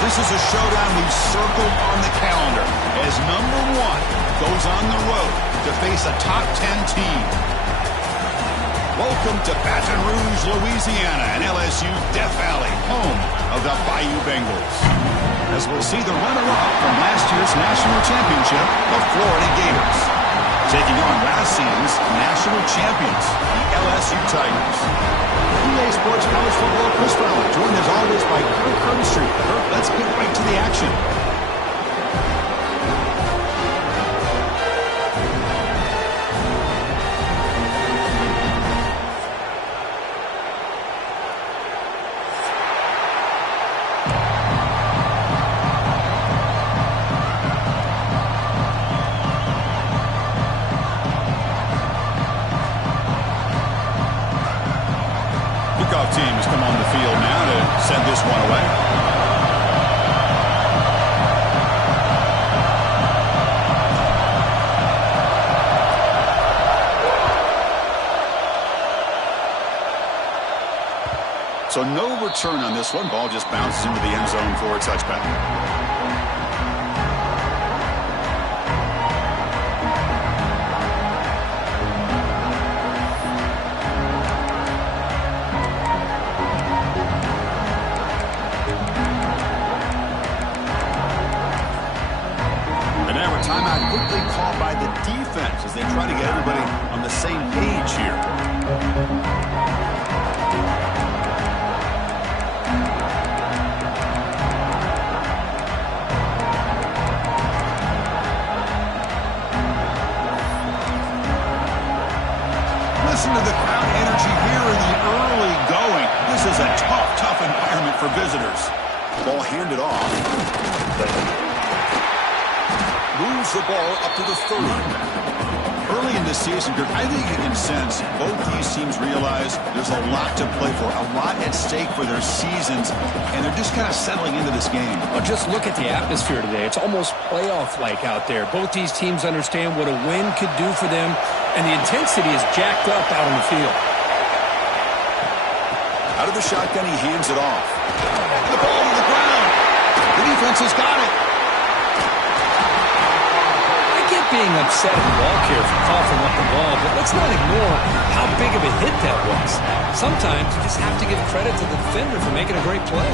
This is a showdown we've circled on the calendar as number one goes on the road to face a top 10 team. Welcome to Baton Rouge, Louisiana, and LSU Death Valley, home of the Bayou Bengals. As we'll see the runner-up from last year's national championship, the Florida Gators, taking on last season's national champions, the LSU Tigers. EA Sports College Football Chris Fowler, joined as always by Kirk Herbstreit. Kirk, let's get right to the action. Team has come on the field now to send this one away. So no return on this one. Ball just bounces into the end zone for a touchback. Ball handed off. Moves the ball up to the 30. Early in the season, I think you can sense both these teams realize there's a lot to play for, a lot at stake for their seasons, and they're just kind of settling into this game. Well, just look at the atmosphere today. It's almost playoff-like out there. Both these teams understand what a win could do for them, and the intensity is jacked up out on the field. Out of the shotgun, he hands it off. The ball to the ground. The defense has got it. Being upset at the ball care for coughing up the ball, but let's not ignore how big of a hit that was. Sometimes you just have to give credit to the defender for making a great play.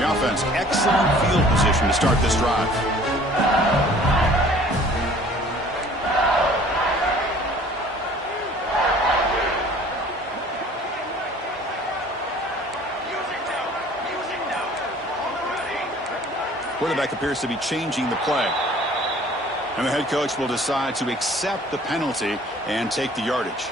The offense, excellent field position to start this drive. Quarterback appears to be changing the play. And the head coach will decide to accept the penalty and take the yardage.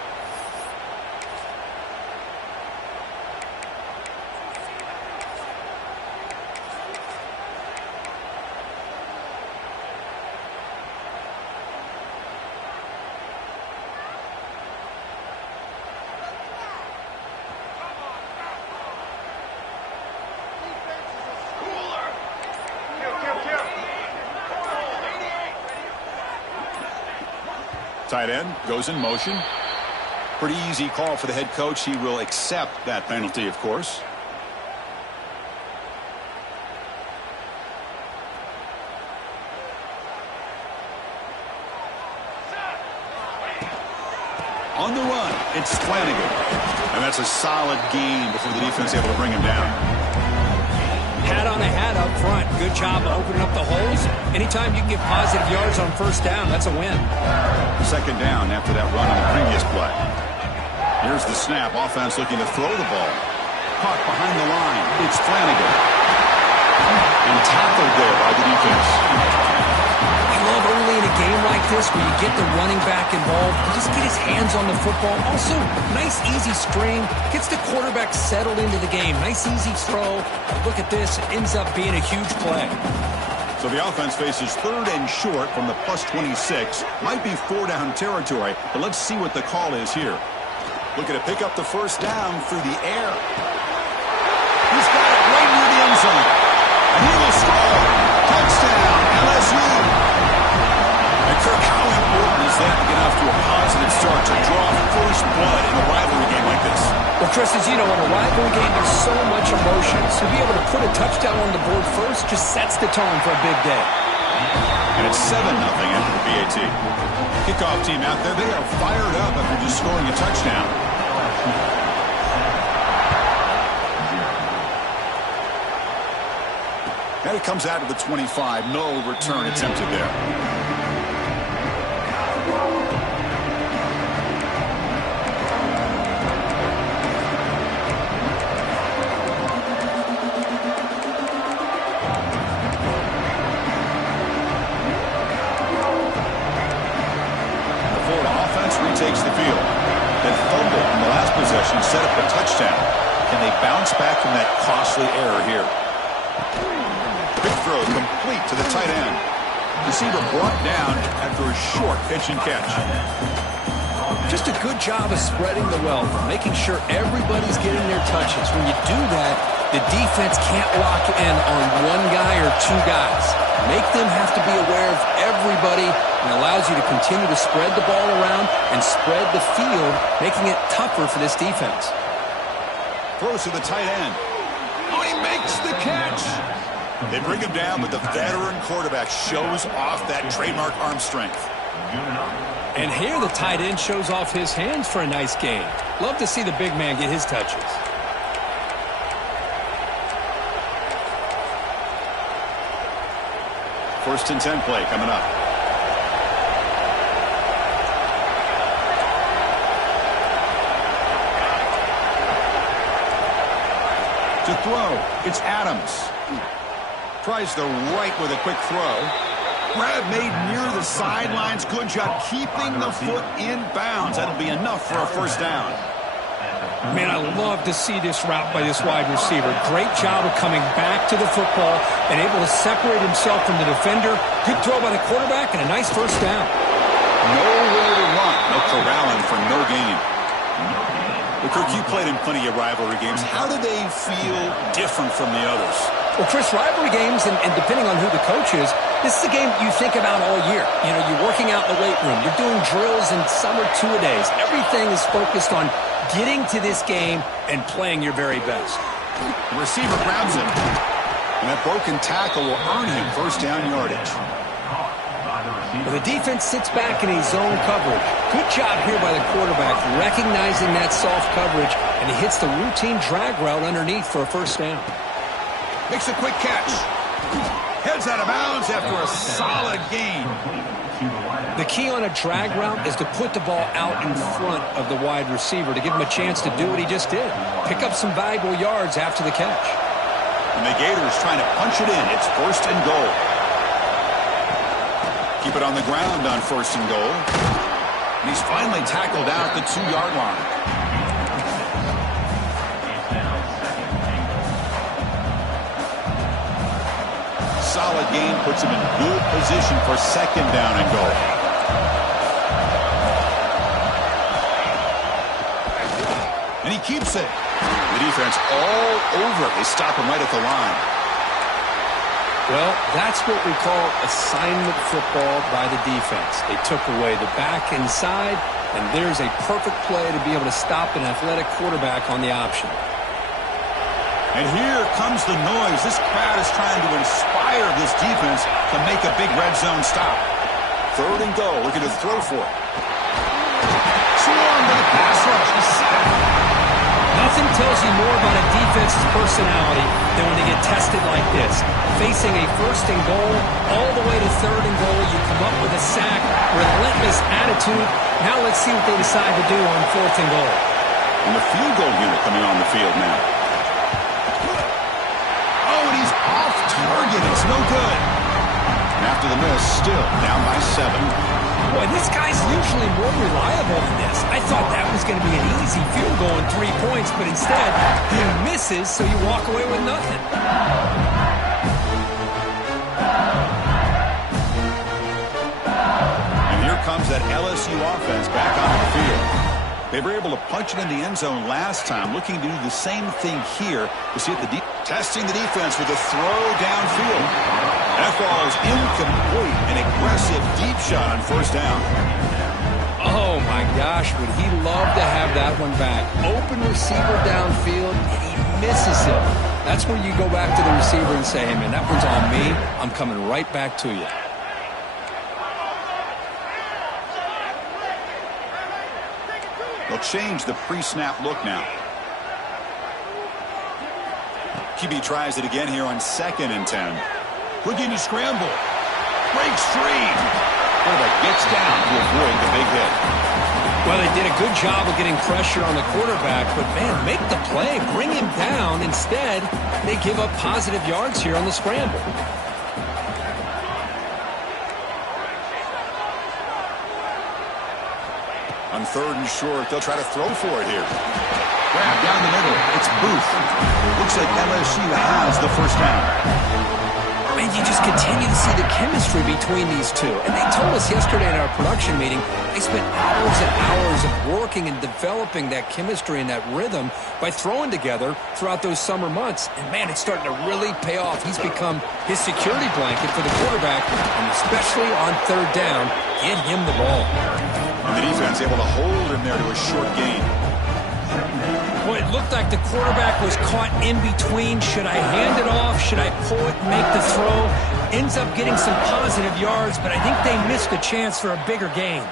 Tight end goes in motion. Pretty easy call for the head coach. He will accept that penalty, of course. On the run, it's Flanagan. And that's a solid gain before the defense is able to bring him down. Hat on a hat up front. Good job of opening up the holes. Anytime you can get positive yards on first down, that's a win. Second down after that run on the previous play. Here's the snap. Offense looking to throw the ball. Caught behind the line. It's Flanagan. And tackled there by the defense. I love early in a game like this where you get the running back involved. You just get his hands on the football. Also, nice easy screen. Gets the quarterback settled into the game. Nice easy throw. Look at this. It ends up being a huge play. So the offense faces third and short from the plus 26. Might be 4-down territory, but let's see what the call is here. Looking to pick up the first down through the air. He's got it right near the end zone. And he will score. Touchdown, LSU. And Kirk, how important is that to get off to a positive start, to draw first blood in a rivalry game like this? Well, Chris, as you know, in a rivalry game, there's so much emotion. So to be able to put a touchdown on the board first just sets the tone for a big day. And it's 7-0 after the PAT. Kickoff team out there, they are fired up after just scoring a touchdown. And it comes out of the 25. No return attempted there. Takes the field. That fumble in the last possession set up a touchdown. Can they bounce back from that costly error here? Big throw complete to the tight end. Receiver brought down after a short pitch and catch. Just a good job of spreading the wealth, making sure everybody's getting their touches. When you do that, the defense can't lock in on one guy or two guys. Make them have to be aware of everybody, and allows you to continue to spread the ball around and spread the field, making it tougher for this defense. Throws to the tight end. Oh, he makes the catch. They bring him down, but the veteran quarterback shows off that trademark arm strength. And here the tight end shows off his hands for a nice gain. Love to see the big man get his touches. First and 10 play coming up. To throw, it's Adams. Tries the right with a quick throw. Grab made near the sidelines. Good job keeping the foot in bounds. That'll be enough for a first down. Man, I love to see this route by this wide receiver. Great job of coming back to the football and able to separate himself from the defender. Good throw by the quarterback and a nice first down. Nowhere to run. No corralling for no gain. Well, Kirk, you played in plenty of rivalry games. How do they feel different from the others? Well, Chris, rivalry games, and depending on who the coach is, this is a game you think about all year. You know, you're working out in the weight room. You're doing drills in summer two-a-days. Everything is focused on getting to this game and playing your very best. The receiver grabs him, and that broken tackle will earn him first down yardage. Well, the defense sits back in a zone coverage. Good job here by the quarterback, recognizing that soft coverage, and he hits the routine drag route underneath for a first down. Makes a quick catch. Heads out of bounds after a solid gain. The key on a drag route is to put the ball out in front of the wide receiver to give him a chance to do what he just did. Pick up some valuable yards after the catch. And the Gators trying to punch it in. It's first and goal. Keep it on the ground on first and goal. And he's finally tackled out at the 2-yard line. Solid gain puts him in good position for second down and goal. And he keeps it. The defense all over. They stop him right at the line. Well, that's what we call assignment football by the defense. They took away the back inside, and there's a perfect play to be able to stop an athletic quarterback on the option. And here comes the noise. This crowd is trying to inspire this defense to make a big red zone stop. Third and goal. Looking to throw for it. Swarm to the pass rush. The sack. Nothing tells you more about a defense's personality than when they get tested like this. Facing a first and goal, all the way to third and goal, you come up with a sack, relentless attitude. Now let's see what they decide to do on fourth and goal. And the field goal unit coming on the field now. Oh, and he's off target. It's no good. And after the miss, still down by 7. Boy, this guy's usually more reliable than this. I thought that was going to be an easy field goal and 3 points, but instead, he misses, so you walk away with nothing. And here comes that LSU offense back onto the field. They were able to punch it in the end zone last time, looking to do the same thing here. You see it, testing the defense with a throw downfield. That ball is incomplete. An aggressive deep shot on first down. Oh, my gosh, would he love to have that one back. Open receiver downfield, and he misses it. That's where you go back to the receiver and say, hey, man, that one's on me. I'm coming right back to you. They'll change the pre-snap look now. QB tries it again here on 2nd and 10. Houdini scramble. Breaks free. Quarterback gets down to avoid the big hit. Well, they did a good job of getting pressure on the quarterback, but, man, make the play. Bring him down. Instead, they give up positive yards here on the scramble. On 3rd and short, they'll try to throw for it here. Grab down the middle. It's Booth. Looks like LSU has the first down. And you just continue to see the chemistry between these two. And they told us yesterday in our production meeting, they spent hours and hours of working and developing that chemistry and that rhythm by throwing together throughout those summer months. And, man, it's starting to really pay off. He's become his security blanket for the quarterback, and especially on 3rd down, get him the ball. And the defense able to hold him there to a short gain. Boy, it looked like the quarterback was caught in between. Should I hand it off? Should I pull it and make the throw? Ends up getting some positive yards, but I think they missed a chance for a bigger gain.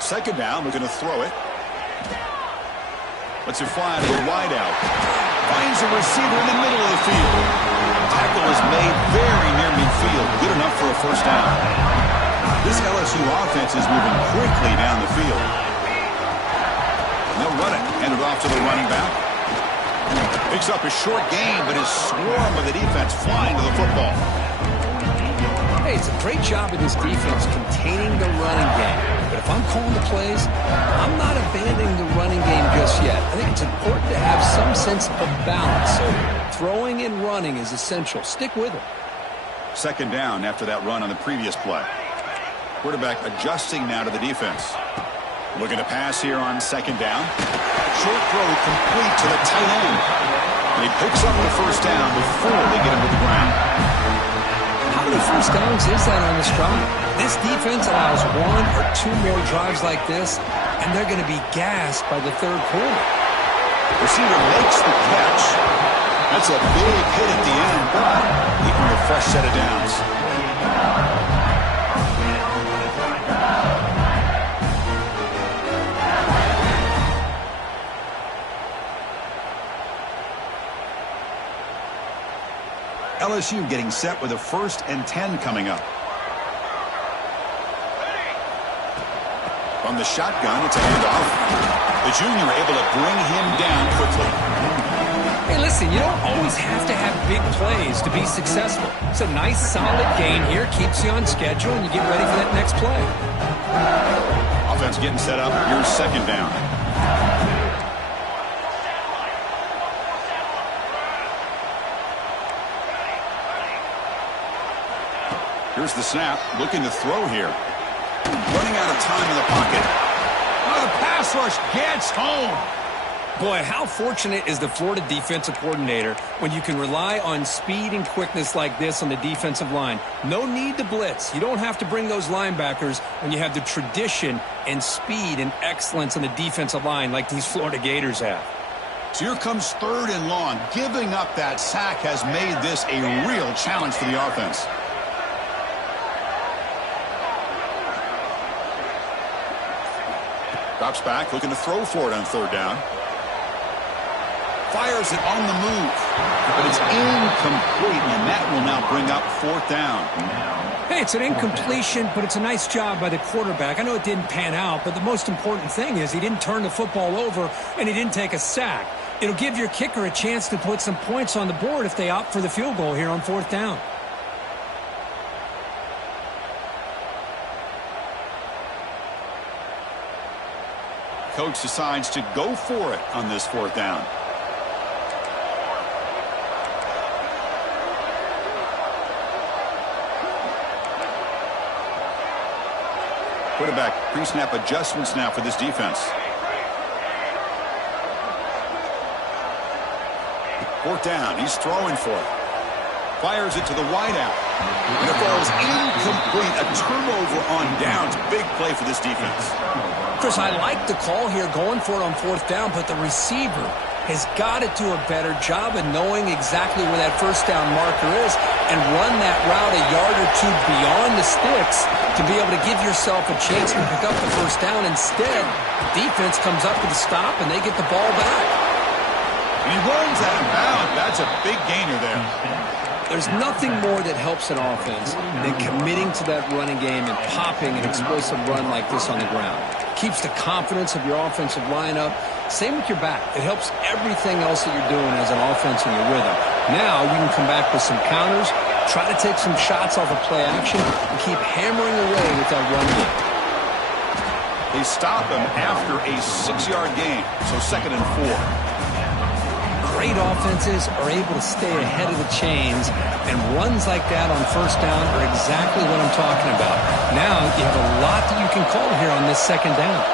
Second down, we're going to throw it. Lets it fly to the wideout. Finds a receiver in the middle of the field. Tackle is made very near midfield. Good enough for a first down. This LSU offense is moving quickly down the field. And they'll run it. Hand it off to the running back. Picks up a short gain, but is swarmed with the defense flying to the football. Hey, it's a great job of this defense containing the running game. But if I'm calling the plays, I'm not abandoning the running game just yet. I think it's important to have some sense of balance. So throwing and running is essential. Stick with it. Second down after that run on the previous play. Quarterback adjusting now to the defense. Looking to pass here on second down. Short throw complete to the tight end. And he picks up the first down before they get him to the ground. How many first downs is that on this drive? This defense allows one or two more drives like this, and they're going to be gassed by the third quarter. Receiver makes the catch. That's a big hit at the end, but he earned a fresh set of downs. LSU getting set with a 1st and 10 coming up. From the shotgun, it's a handoff. The junior able to bring him down quickly. Hey, listen, you don't always have to have big plays to be successful. It's a nice, solid gain here. Keeps you on schedule, and you get ready for that next play. Offense getting set up. Here's second down. Here's the snap. Looking to throw here. Running out of time in the pocket. Oh, the pass rush gets home. Boy, how fortunate is the Florida defensive coordinator when you can rely on speed and quickness like this on the defensive line. No need to blitz. You don't have to bring those linebackers when you have the tradition and speed and excellence on the defensive line like these Florida Gators have. So here comes 3rd and long. Giving up that sack has made this a real challenge for the offense. Drops back, looking to throw for it on 3rd down. Fires it on the move, but it's incomplete, and that will now bring up 4th down. Hey, it's an incompletion, but it's a nice job by the quarterback. I know it didn't pan out, but the most important thing is he didn't turn the football over, and he didn't take a sack. It'll give your kicker a chance to put some points on the board if they opt for the field goal here on 4th down. Coach decides to go for it on this 4th down. Quarterback pre-snap adjustments now for this defense. 4th down. He's throwing for it. Fires it to the wideout. And it falls incomplete. A turnover on downs. Big play for this defense. Chris, I like the call here going for it on 4th down, but the receiver has got to do a better job of knowing exactly where that 1st down marker is and run that route a yard or two beyond the sticks to be able to give yourself a chance to pick up the 1st down. Instead, the defense comes up with a stop and they get the ball back. And he runs out of bounds. That's a big gainer there. There's nothing more that helps an offense than committing to that running game and popping an explosive run like this on the ground. Keeps the confidence of your offensive lineup. Same with your back. It helps everything else that you're doing as an offense in your rhythm. Now you can come back with some counters, try to take some shots off of play action, and keep hammering away with that run game. They stop him after a 6-yard gain, so 2nd and 4. Great offenses are able to stay ahead of the chains, and runs like that on 1st down are exactly what I'm talking about. Now you have a lot that you can call here on this 2nd down.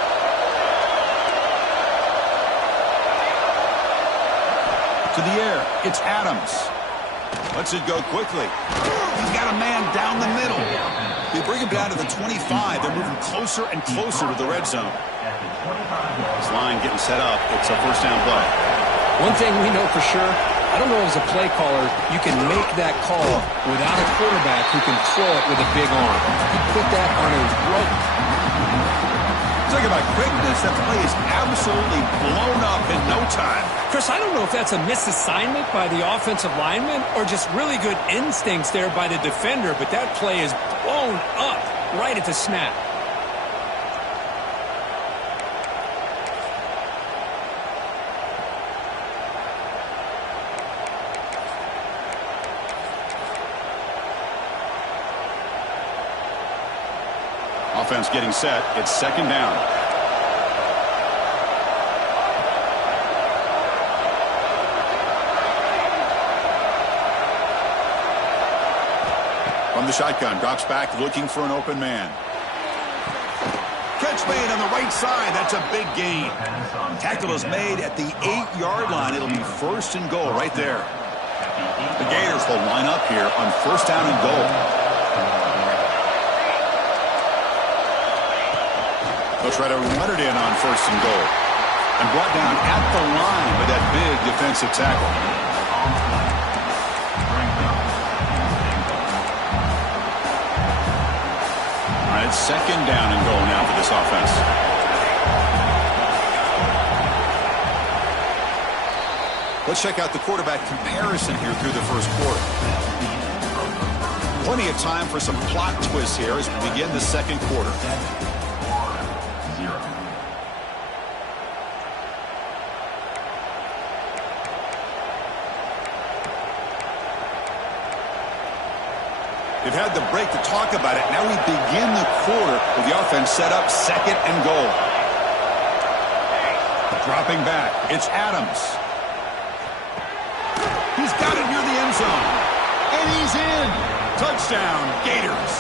To the air, it's Adams. Lets it go quickly. He's got a man down the middle. They bring him down to the 25. They're moving closer and closer to the red zone. This line getting set up. It's a 1st down play. One thing we know for sure, I don't know as a play caller, you can make that call without a quarterback who can throw it with a big arm. He put that on a rope. Talk about quickness. That play is absolutely blown up in no time. Chris, I don't know if that's a misassignment by the offensive lineman or just really good instincts there by the defender, but that play is blown up right at the snap. Offense getting set. It's second down. From the shotgun, drops back looking for an open man. Catch made on the right side. That's a big gain. Tackle is made at the 8-yard line. It'll be first and goal right there. The Gators will line up here on first down and goal. They'll try to run it in on first and goal. And brought down at the line by that big defensive tackle. It's second down and goal now for this offense. Let's check out the quarterback comparison here through the first quarter. Plenty of time for some plot twists here as we begin the second quarter. They've had the break to talk about it. Now we begin the quarter with the offense set up second and goal. Dropping back. It's Adams. He's got it near the end zone. And he's in. Touchdown, Gators.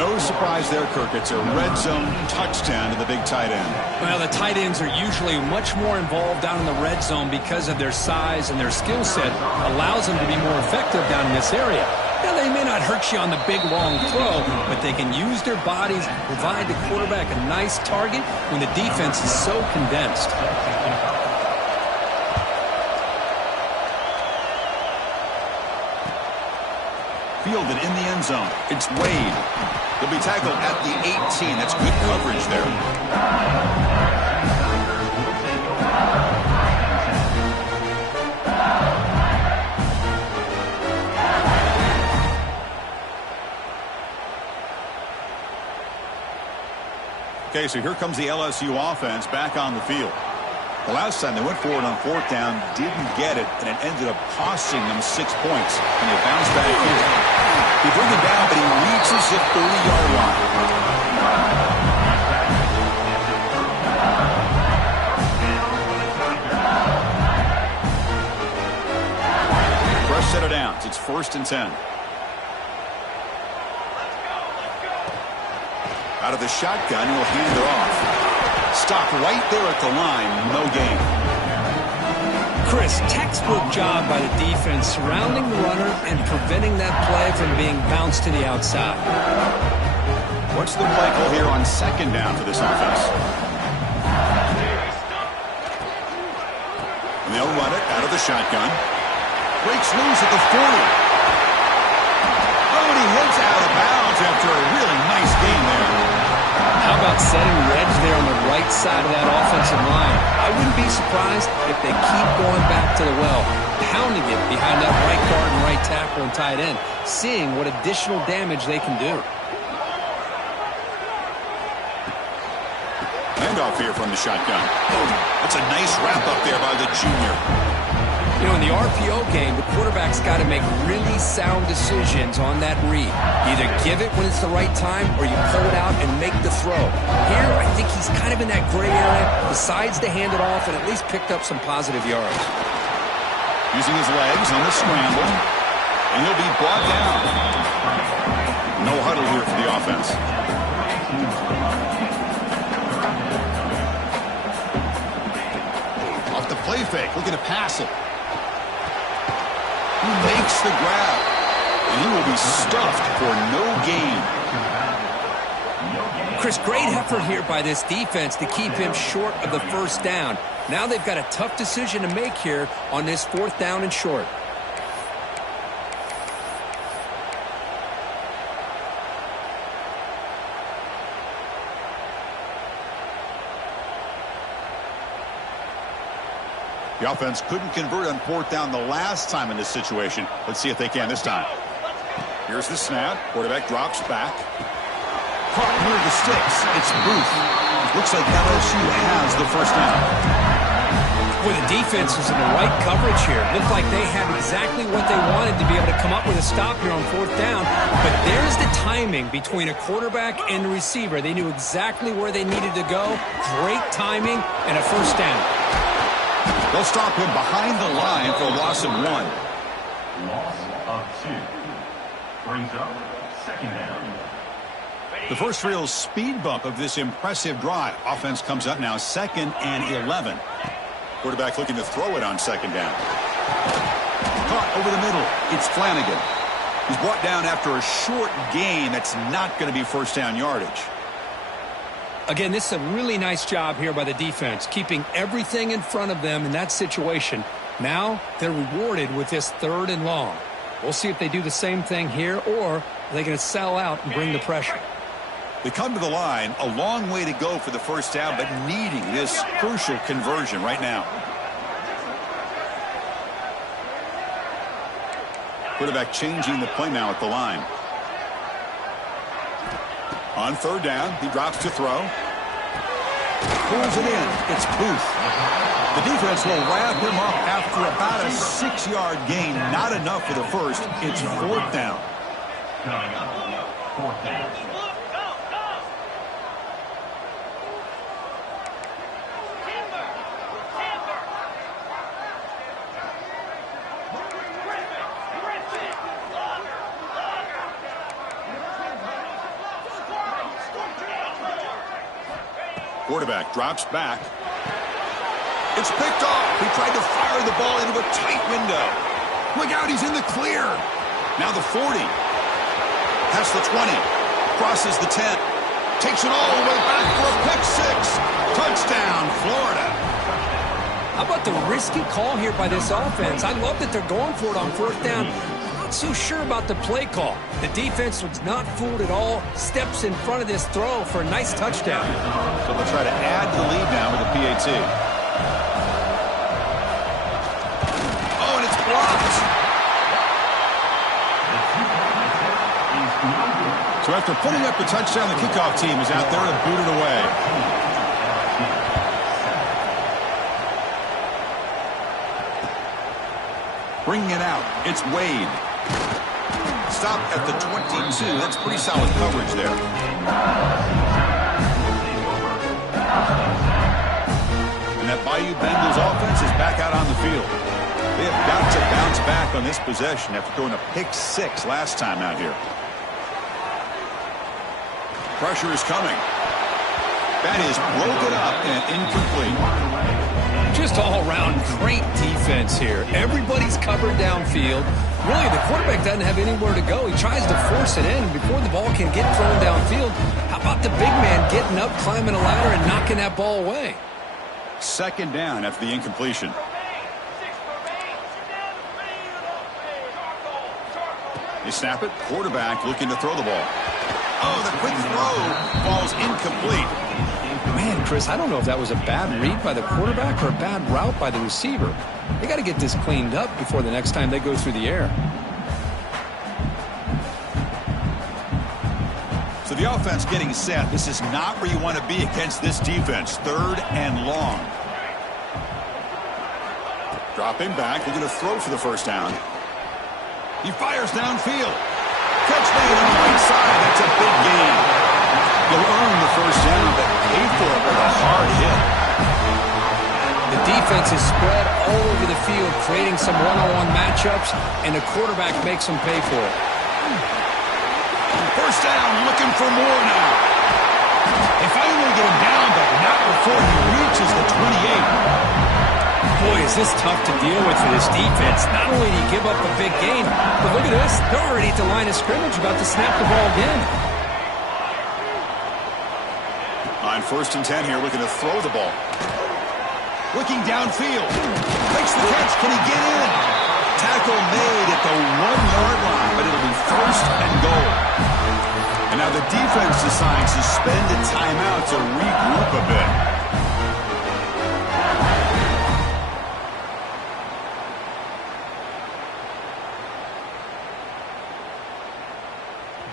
No surprise there, Kirk. It's a red zone touchdown to the big tight end. Well, the tight ends are usually much more involved down in the red zone because of their size, and their skill set allows them to be more effective down in this area. Now, they may not hurt you on the big, long throw, but they can use their bodies and provide the quarterback a nice target when the defense is so condensed. Fielded in the end zone. It's Wade. He'll be tackled at the 18. That's good coverage there. Okay, so here comes the LSU offense back on the field. The last time they went for it on fourth down, didn't get it, and it ended up costing them 6 points. And they bounced back here. They bring him down, but he reaches the 30-yard line. Fresh set of downs. It's first and 10. Out of the shotgun, he'll hand it off. Stop right there at the line. No gain. Chris, textbook job by the defense surrounding the runner and preventing that play from being bounced to the outside. What's the play call here on second down for this offense? And they'll run it out of the shotgun. Breaks loose at the 40. Oh, and he heads out of bounds after a really nice game there. How about setting Reds there on the right side of that offensive line? I wouldn't be surprised if they keep going back to the well, pounding it behind that right guard and right tackle and tight end, seeing what additional damage they can do. Handoff here from the shotgun. That's a nice wrap up there by the junior. You know, in the RPO game, the quarterback's got to make really sound decisions on that read. Either give it when it's the right time or you pull it out and make the throw. Here, I think he's kind of in that gray area, decides to hand it off and at least picked up some positive yards. Using his legs on the scramble, and he'll be brought down. No huddle here for the offense. Off the play fake, looking to pass it. He makes the grab, and he will be stuffed for no gain. Chris, great effort here by this defense to keep him short of the first down. Now they've got a tough decision to make here on this fourth down and short. The offense couldn't convert on fourth down the last time in this situation. Let's see if they can this time. Here's the snap. Quarterback drops back. Caught near the sticks. It's Booth. Looks like LSU has the first down. Boy, the defense was in the right coverage here. Looked like they had exactly what they wanted to be able to come up with a stop here on 4th down. But there's the timing between a quarterback and the receiver. They knew exactly where they needed to go. Great timing and a 1st down. They'll stop him behind the line for a loss of 1. Loss of 2. Brings up 2nd down. The first real speed bump of this impressive drive. Offense comes up now 2nd and 11. Quarterback looking to throw it on 2nd down. Caught over the middle. It's Flanagan. He's brought down after a short gain. That's not going to be 1st down yardage. Again, this is a really nice job here by the defense, keeping everything in front of them in that situation. Now they're rewarded with this 3rd and long. We'll see if they do the same thing here, or are they going to sell out and bring the pressure. They come to the line, a long way to go for the 1st down, but needing this crucial conversion right now. Quarterback changing the play now at the line. On 3rd down, he drops to throw. Pulls it in. It's Booth. The defense will wrap him up after about a 6-yard gain. Not enough for the 1st. It's 4th down. Coming up, 4th down. Quarterback drops back. It's picked off. He tried to fire the ball into a tight window. Look out, he's in the clear. Now the 40. Past the 20. Crosses the 10. Takes it all the way back for a pick 6. Touchdown, Florida. How about the risky call here by this offense? I love that they're going for it on 4th down. Not so sure about the play call. The defense was not fooled at all. Steps in front of this throw for a nice touchdown. So they'll try to add to the lead now with a PAT. Oh, and it's blocked. So after putting up the touchdown, the kickoff team is out there to boot it away. Bringing it out, it's Wade. Stop at the 22. That's pretty solid coverage there. And that Bayou Bengals offense is back out on the field. They have got to bounce back on this possession after throwing a pick 6 last time out here. Pressure is coming. That is broken up and incomplete. Just all-around great defense here. Everybody's covered downfield. Really, the quarterback doesn't have anywhere to go. He tries to force it in before the ball can get thrown downfield. How about the big man getting up, climbing a ladder, and knocking that ball away? 2nd down after the incompletion. They snap it. Quarterback looking to throw the ball. Oh, the quick throw falls incomplete. Man, Chris, I don't know if that was a bad read by the quarterback or a bad route by the receiver. They got to get this cleaned up before the next time they go through the air. So the offense getting set. This is not where you want to be against this defense. 3rd and long. Dropping back. They're going to throw for the 1st down. He fires downfield. Catch made on the right side. That's a big gain. You'll earn the 1st down, but pay for it with a hard hit. The defense is spread all over the field, creating some one-on-one matchups, and the quarterback makes them pay for it. 1st down, looking for more now. They finally get him down, but not before he reaches the 28. Boy, is this tough to deal with for this defense. Not only do you give up a big gain, but look at this. They're already at the line of scrimmage about to snap the ball again. On 1st and 10 here, looking to throw the ball. Looking downfield. Makes the catch. Can he get in? Tackle made at the 1-yard line, but it'll be 1st and goal. And now the defense decides to spend a timeout to regroup a bit.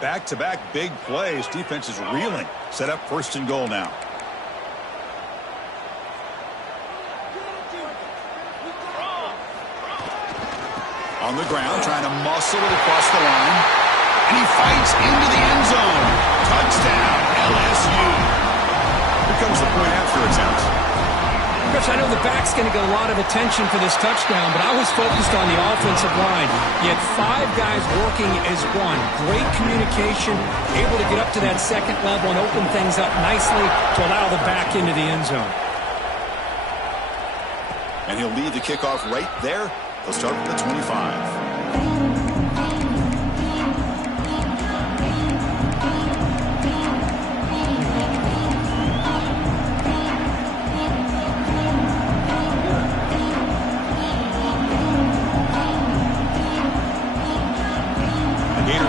Back-to-back big plays. Defense is reeling. Set up 1st and goal now. On the ground, trying to muscle it across the line. And he fights into the end zone. Touchdown, LSU. Here comes the point after attempt. Chris, I know the back's going to get a lot of attention for this touchdown, but I was focused on the offensive line. You had 5 guys working as one. Great communication, able to get up to that second level and open things up nicely to allow the back into the end zone. And he'll lead the kickoff right there. They'll start with the 25.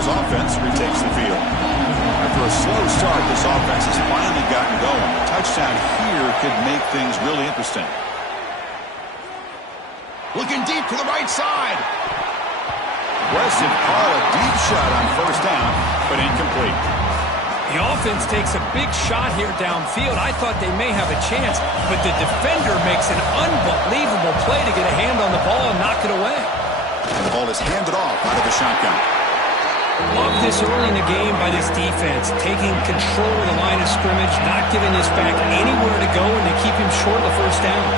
Offense retakes the field. After a slow start, this offense has finally gotten going. A touchdown here could make things really interesting. Looking deep to the right side. Aggressive call, a deep shot on first down, but incomplete. The offense takes a big shot here downfield. I thought they may have a chance, but the defender makes an unbelievable play to get a hand on the ball and knock it away. And the ball is handed off out of the shotgun. Love this early in the game by this defense, taking control of the line of scrimmage, not giving this back anywhere to go, and to keep him short of the first down.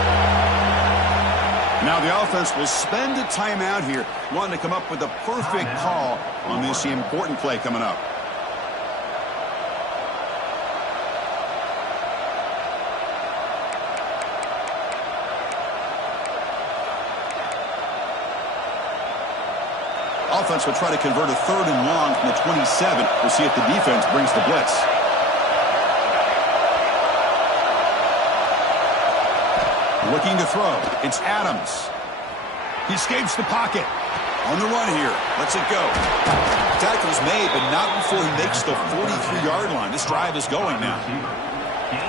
Now the offense will spend a timeout here, wanting to come up with the perfect call on this important play coming up. Offense will try to convert a 3rd and long from the 27. We'll see if the defense brings the blitz. Looking to throw. It's Adams. He escapes the pocket. On the run here. Lets it go. Tackle's made, but not before he makes the 43-yard line. This drive is going now.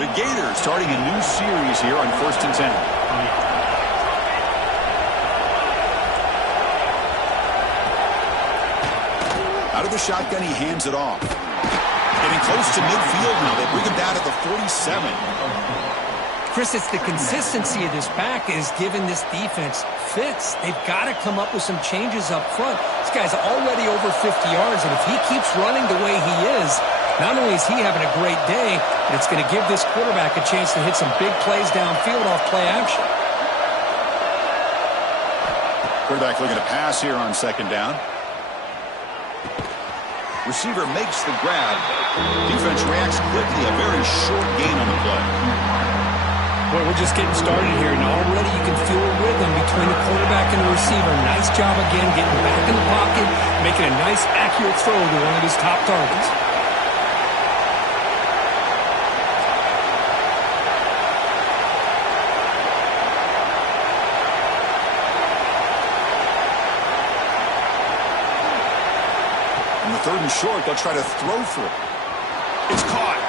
The Gators starting a new series here on 1st and 10. Out of the shotgun, he hands it off. Getting close to midfield now. They bring him down at the 47. Chris, it's the consistency of this back is giving this defense fits. They've got to come up with some changes up front. This guy's already over 50 yards, and if he keeps running the way he is, not only is he having a great day, but it's going to give this quarterback a chance to hit some big plays downfield off play action. Quarterback looking to pass here on 2nd down. Receiver makes the grab. Defense reacts quickly. A very short gain on the play. Well, we're just getting started here, and already you can feel a rhythm between the quarterback and the receiver. Nice job again getting back in the pocket, making a nice, accurate throw to one of his top targets. On the 3rd and short, they'll try to throw for it. It's caught.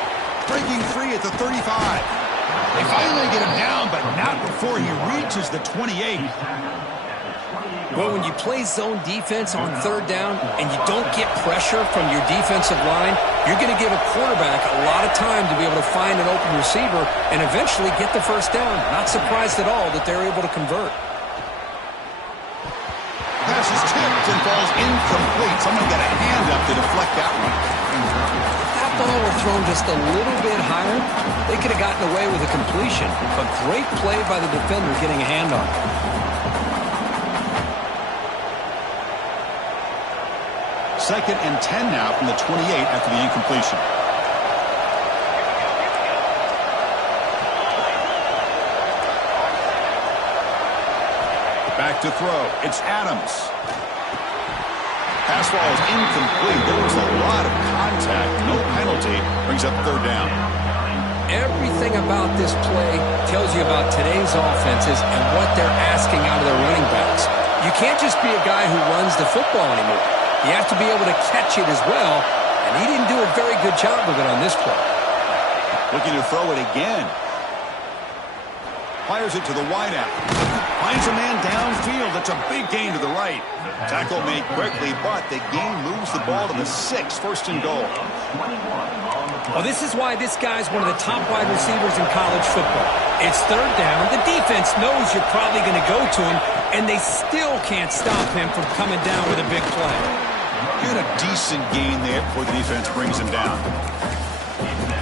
Breaking free at the 35. They finally get him down, but not before he reaches the 28. Well, when you play zone defense on 3rd down and you don't get pressure from your defensive line, you're going to give a quarterback a lot of time to be able to find an open receiver and eventually get the first down. Not surprised at all that they're able to convert. Pass is tipped and falls incomplete. Someone got a hand up to deflect that one. If that ball were thrown just a little bit higher, they could have gotten away with a completion. But great play by the defender getting a hand on it. 2nd and 10 now from the 28 after the incompletion. Back to throw. It's Adams. Pass ball is incomplete. There was a lot of contact. No penalty. Brings up 3rd down. Everything about this play tells you about today's offenses and what they're asking out of their running backs. You can't just be a guy who runs the football anymore. You have to be able to catch it as well, and he didn't do a very good job of it on this play. Looking to throw it again. Fires it to the wideout. Finds a man downfield. That's a big gain to the right. Tackle made quickly, but the gain moves the ball to the 6, 1st and goal. Well, this is why this guy's one of the top wide receivers in college football. It's third down. The defense knows you're probably going to go to him, and they still can't stop him from coming down with a big play. Get a decent gain there before the defense brings him down.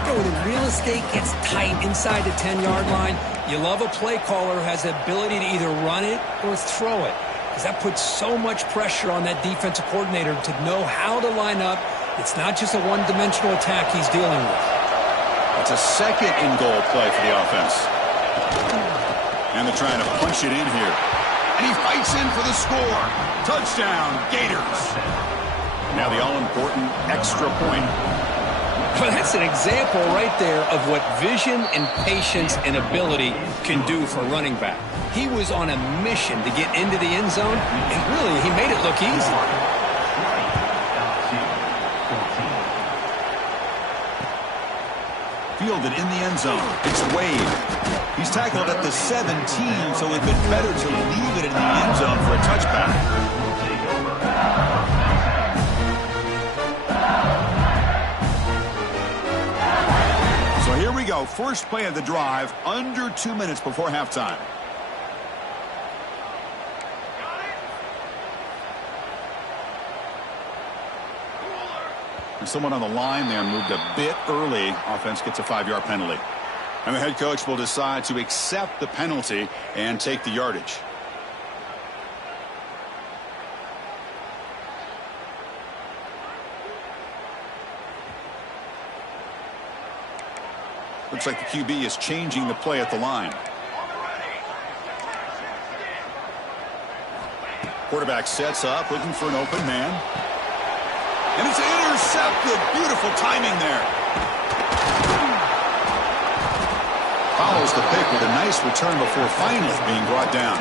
When the real estate gets tight inside the 10-yard line, you love a play caller who has the ability to either run it or throw it, because that puts so much pressure on that defensive coordinator to know how to line up. It's not just a one-dimensional attack he's dealing with. It's a second and-goal play for the offense. And they're trying to punch it in here. And he fights in for the score. Touchdown, Gators. Now the all-important extra point. Well, that's an example right there of what vision and patience and ability can do for a running back. He was on a mission to get into the end zone, and really, he made it look easy. Fielded in the end zone. It's Wade. He's tackled at the 17, so it'd been better to leave it in the end zone for a touchback. So here we go. First play of the drive, under 2 minutes before halftime. And someone on the line there moved a bit early. Offense gets a 5-yard penalty. And the head coach will decide to accept the penalty and take the yardage. Looks like the QB is changing the play at the line. Quarterback sets up, looking for an open man. And it's intercepted. Beautiful timing there. Follows the pick with a nice return before finally being brought down.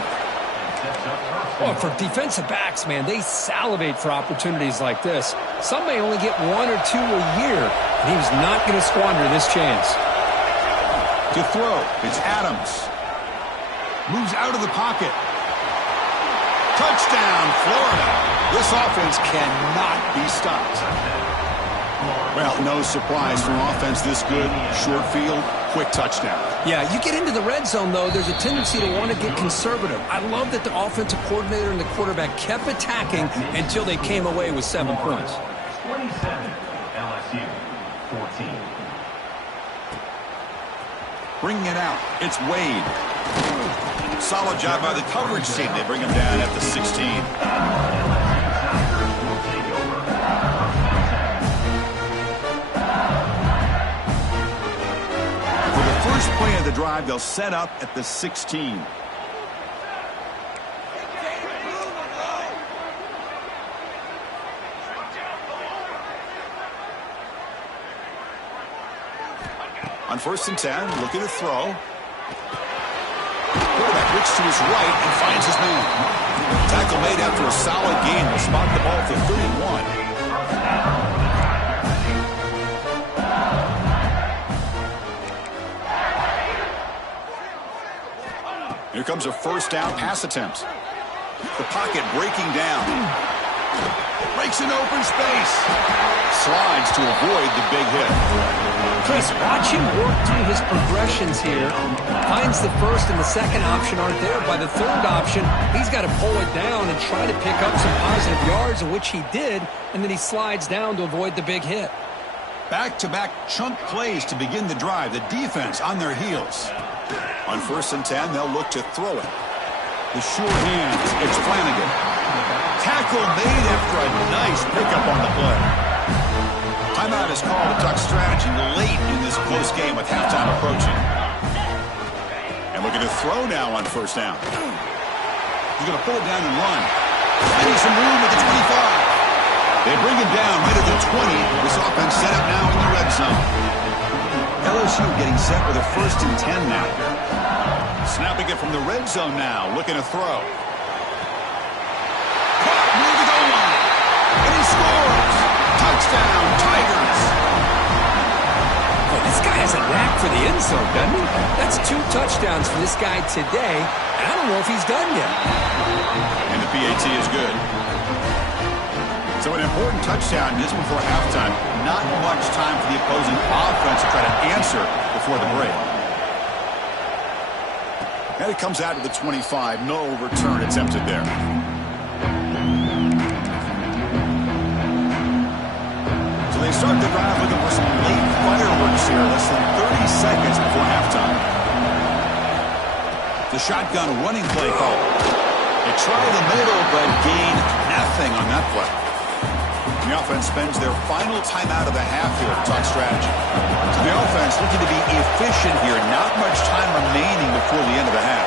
Well, for defensive backs, man, they salivate for opportunities like this. Some may only get 1 or 2 a year, and he was not going to squander this chance. To throw, it's Adams. Moves out of the pocket. Touchdown, Florida. This offense cannot be stopped. Well, no surprise for an offense this good. Short field, quick touchdown. Yeah, you get into the red zone, though, there's a tendency to want to get conservative. I love that the offensive coordinator and the quarterback kept attacking until they came away with 7 points. 27, LSU, 14. Bringing it out, it's Wade. Solid job by the coverage team. They bring him down at the 16. For the first play of the drive, they'll set up at the 16. On 1st and 10, looking to throw. Quarterback looks to his right and finds his man. Tackle made after a solid gain. Will spot the ball for 31. Here comes a first down pass attempt. The pocket breaking down. Breaks an open space. Slides to avoid the big hit. Chris, watch him work through his progressions here. Finds the first and the second option aren't there. By the third option, he's got to pull it down and try to pick up some positive yards, in which he did, and then he slides down to avoid the big hit. Back-to-back chunk plays to begin the drive. The defense on their heels. On 1st and 10, they'll look to throw it. The sure hands, it's Flanagan. Tackle made after a nice pickup on the play. Timeout is called to talk strategy late in this close game with halftime approaching. And looking to throw now on 1st down. He's going to pull it down and run. Finding some room at the 25. They bring him down right at the 20. This offense set up now in the red zone. LSU getting set with a 1st and 10 now. Snapping it from the red zone now, looking to throw. Caught near the goal line. And he scores. Touchdown, Tigers. Well, this guy has a knack for the end zone, doesn't he? That's 2 touchdowns for this guy today, and I don't know if he's done yet. And the PAT is good. So an important touchdown just before halftime. Not much time for the opposing offense to try to answer before the break. And it comes out to the 25. No return attempted there. So they start the drive looking for some late fireworks here. Less than 30 seconds before halftime. The shotgun running play call. They try the middle, but gain nothing on that play. The offense spends their final timeout of the half here to talk strategy. So the offense looking to be efficient here. Not much time remaining before the end of the half.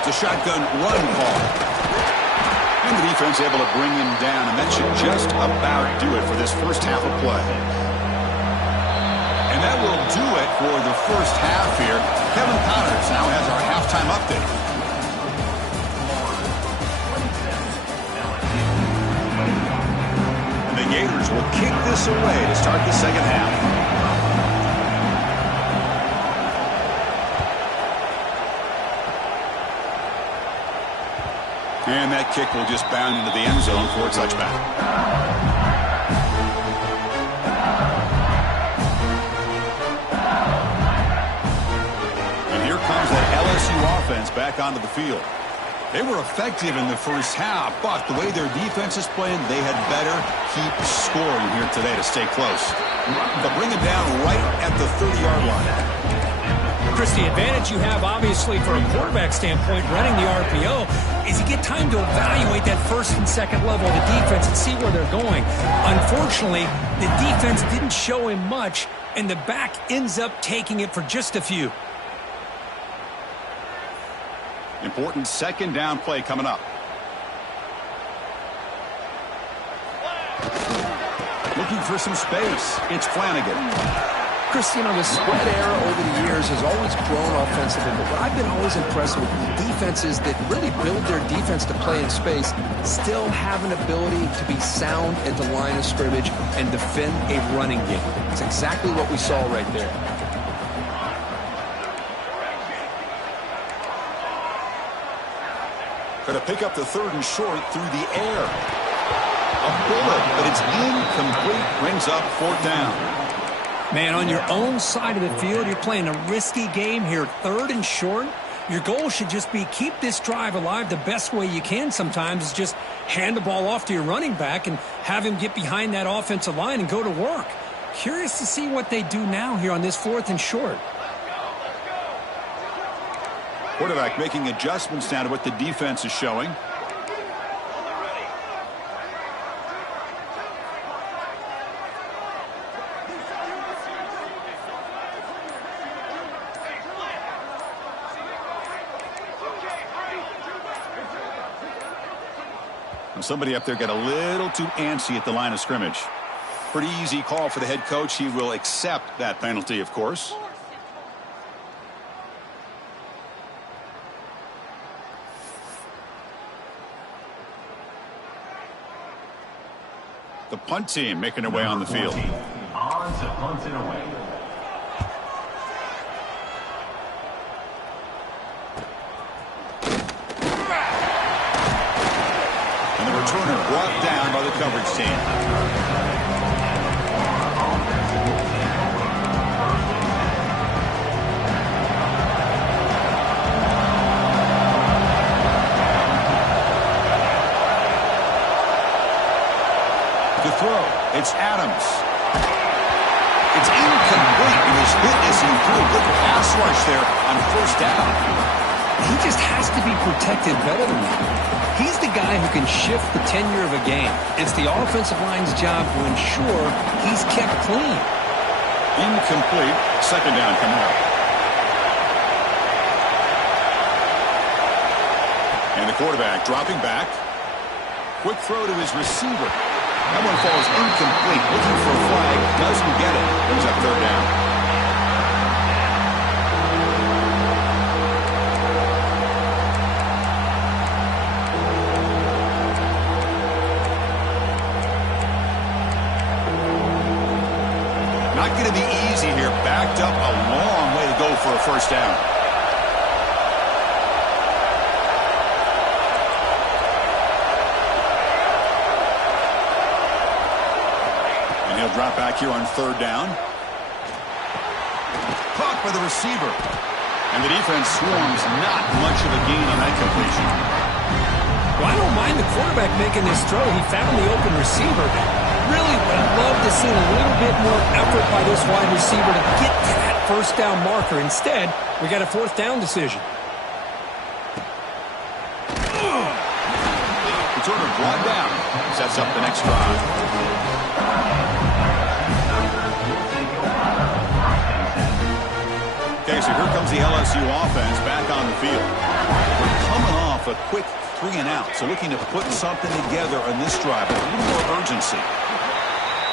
It's a shotgun run call. And the defense able to bring him down. And that should just about do it for this first half of play. And that will do it for the first half here. Kevin Connors now has our halftime update. The Gators will kick this away to start the second half. And that kick will just bound into the end zone for a touchback. And here comes that LSU offense back onto the field. They were effective in the first half, but the way their defense is playing, they had better keep scoring here today to stay close. They'll bring it down right at the 30-yard line. Chris, the advantage you have, obviously, from a quarterback standpoint, running the RPO, is you get time to evaluate that first and second level of the defense and see where they're going. Unfortunately, the defense didn't show him much, and the back ends up taking it for just a few. Important second down play coming up. Looking for some space. It's Flanagan. Chris, you know, the spread era over the years has always grown offensively, but what I've been always impressed with defenses that really build their defense to play in space still have an ability to be sound at the line of scrimmage and defend a running game. It's exactly what we saw right there. Going to pick up the third and short through the air. A bullet, but it's incomplete. Brings up fourth down. Man, on your own side of the field, you're playing a risky game here. Third and short. Your goal should just be keep this drive alive the best way you can sometimes is just hand the ball off to your running back and have him get behind that offensive line and go to work. Curious to see what they do now here on this fourth and short. Quarterback making adjustments now to what the defense is showing. And somebody up there got a little too antsy at the line of scrimmage. Pretty easy call for the head coach. He will accept that penalty, of course. The punt team making their way on the field. On to punt it away. And the returner brought down by the coverage team. Throw. It's Adams. It's incomplete. It was hit as he threw. Good pass rush there on first down. He just has to be protected better than that. He's the guy who can shift the tenure of a game. It's the offensive line's job to ensure he's kept clean. Incomplete. Second down coming up. And the quarterback dropping back. Quick throw to his receiver. That one falls incomplete. Looking for a flag. Doesn't get it. Brings up third down. Not going to be easy here. Backed up a long way to go for a first down. back here on third down. Caught by the receiver. And the defense swarms, not much of a gain on that completion. Well, I don't mind the quarterback making this throw. He found the open receiver. Really would have loved to see a little bit more effort by this wide receiver to get to that first down marker. Instead, we got a fourth down decision. It's ordered brought down. Sets up the next drive. Okay, so here comes the LSU offense back on the field. We're coming off a quick 3-and-out, so looking to put something together on this drive with a little more urgency.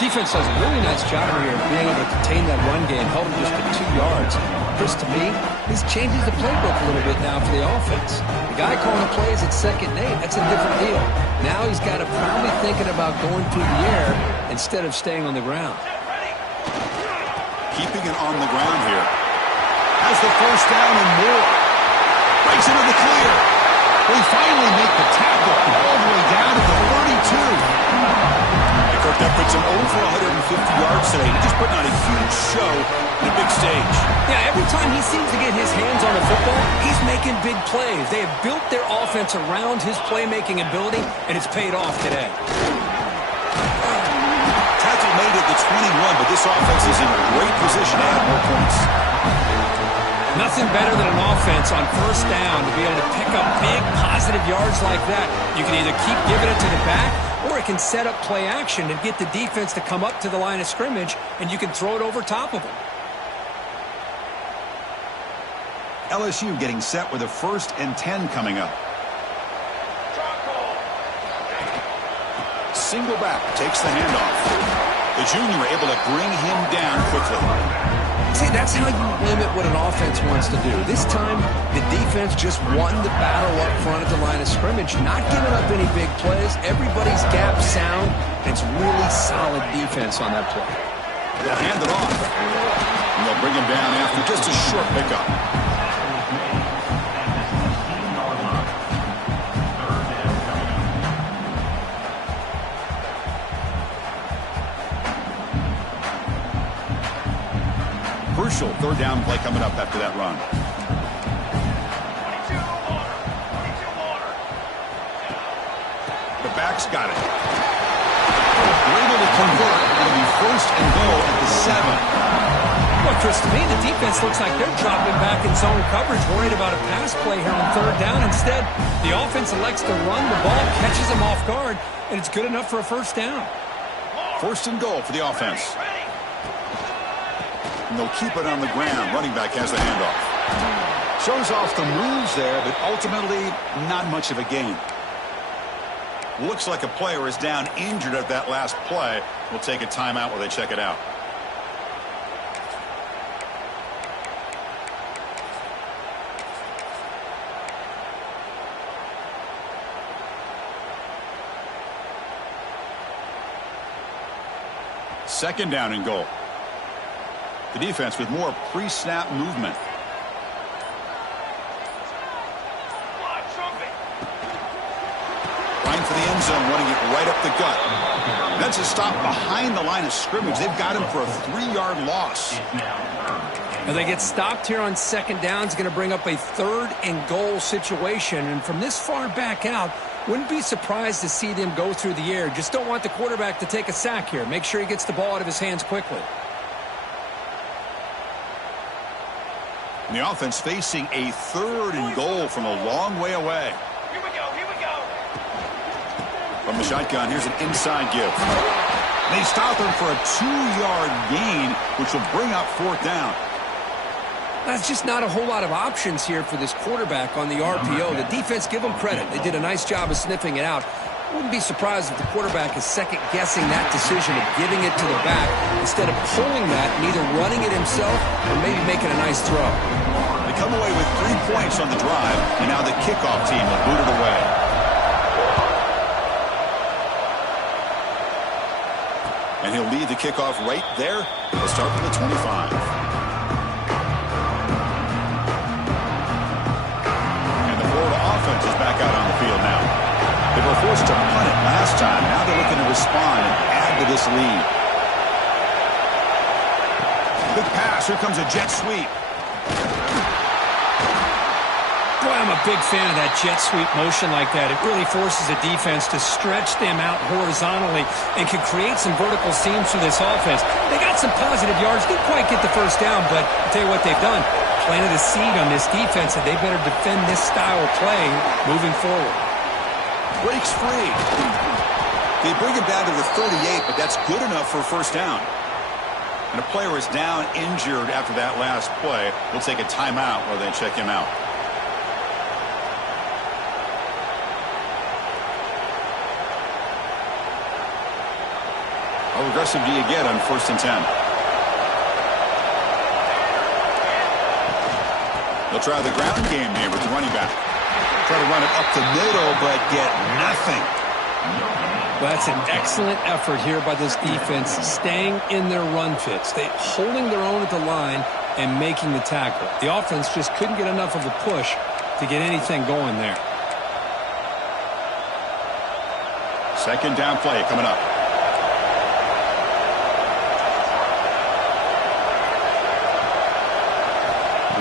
Defense does a really nice job here of being able to contain that run game, held him just to 2 yards. Chris, to me, this changes the playbook a little bit now for the offense. The guy calling the plays at 2nd and 8, that's a different deal. Now he's got to probably thinking about going through the air instead of staying on the ground. Keeping it on the ground here. Has the first down and more. Breaks into the clear. They finally make the tackle all the way down to the 32. Kirk, that puts him over 150 yards today. He's just putting on a huge show in a big stage. Yeah, every time he seems to get his hands on the football, he's making big plays. They have built their offense around his playmaking ability, and it's paid off today. Tackle made at the 21, but this offense is in great position to add more points. Nothing better than an offense on first down to be able to pick up big positive yards like that. You can either keep giving it to the back, or it can set up play action and get the defense to come up to the line of scrimmage, and you can throw it over top of them. LSU getting set with a 1st and 10 coming up. Single back takes the handoff. The junior able to bring him down quickly. See, that's how you limit what an offense wants to do. This time, the defense just won the battle up front at the line of scrimmage, not giving up any big plays. Everybody's gap sound, and it's really solid defense on that play. They'll hand it off, and they'll bring him down after just a short pickup. Crucial 3rd down play coming up after that run. The back's got it. They're able to convert. It'll be 1st and goal at the 7. Well, Chris, to me, the defense looks like they're dropping back in zone coverage, worried about a pass play here on 3rd down. Instead, the offense elects to run the ball, catches them off guard, and it's good enough for a 1st down. 1st and goal for the offense. And they'll keep it on the ground. Running back has the handoff. Shows off the moves there, but ultimately not much of a gain. Looks like a player is down injured at that last play. We'll take a timeout while they check it out. Second down and goal. The defense with more pre-snap movement. Line for the end zone, running it right up the gut. That's a stop behind the line of scrimmage. They've got him for a 3-yard loss. Now they get stopped here on 2nd down. It's going to bring up a 3rd and goal situation. And from this far back out, wouldn't be surprised to see them go through the air. Just don't want the quarterback to take a sack here. Make sure he gets the ball out of his hands quickly. And the offense facing a 3rd and goal from a long way away. Here we go. From the shotgun, here's an inside give. They stop him for a 2-yard gain, which will bring up 4th down. That's just not a whole lot of options here for this quarterback on the RPO. The defense, give them credit. They did a nice job of sniffing it out. Wouldn't be surprised if the quarterback is second-guessing that decision of giving it to the back instead of pulling that and either running it himself or maybe making a nice throw. They come away with 3 points on the drive, and now the kickoff team will boot it away. And he'll lead the kickoff right there. They'll start from the 25. And the Florida offense is back out on the field now. They were forced to punt it last time. Now they're looking to respond and add to this lead. pass. Here comes a jet sweep. Boy, I'm a big fan of that jet sweep motion like that. It really forces a defense to stretch them out horizontally and can create some vertical seams through this offense. They got some positive yards. Didn't quite get the first down, but I'll tell you what they've done. Planted a seed on this defense, and they better defend this style of play moving forward. Breaks free. They bring him down to the 38, but that's good enough for a first down. And a player is down injured after that last play. We'll take a timeout while they check him out. How aggressive do you get on 1st and 10? They'll try the ground game here with the running back. Try to run it up the middle, but get nothing. Well, that's an excellent effort here by this defense, staying in their run fits. They holding their own at the line and making the tackle. The offense just couldn't get enough of a push to get anything going there. Second down play coming up.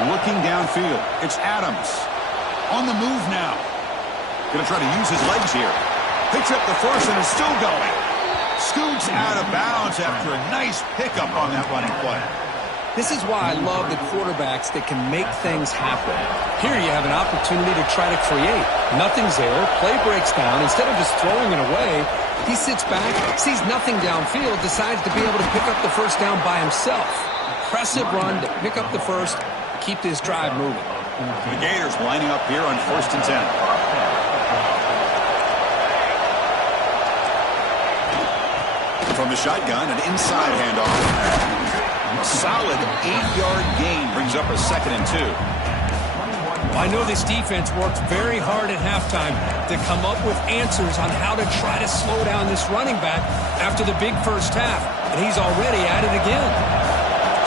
Looking downfield. It's Adams. On the move now. Going to try to use his legs here. Picks up the first and is still going. Scoots out of bounds after a nice pickup on that running play. This is why I love the quarterbacks that can make things happen. Here you have an opportunity to try to create. Nothing's there. Play breaks down. Instead of just throwing it away, he sits back, sees nothing downfield, decides to be able to pick up the first down by himself. Impressive run to pick up the first. Keep this drive moving. The Gators lining up here on 1st and 10. From the shotgun, an inside handoff. A solid 8-yard gain brings up a 2nd and 2. I know this defense worked very hard at halftime to come up with answers on how to try to slow down this running back after the big first half, and he's already at it again.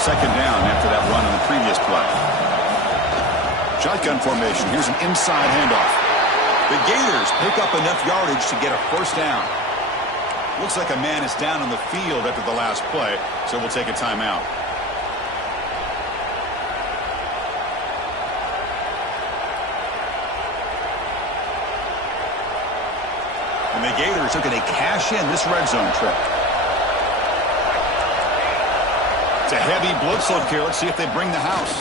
2nd down after that run on the previous play. Shotgun formation. Here's an inside handoff. The Gators pick up enough yardage to get a first down. Looks like a man is down on the field after the last play, so we'll take a timeout. And the Gators are going to cash in this red zone trip. It's a heavy blitz look here. Let's see if they bring the house.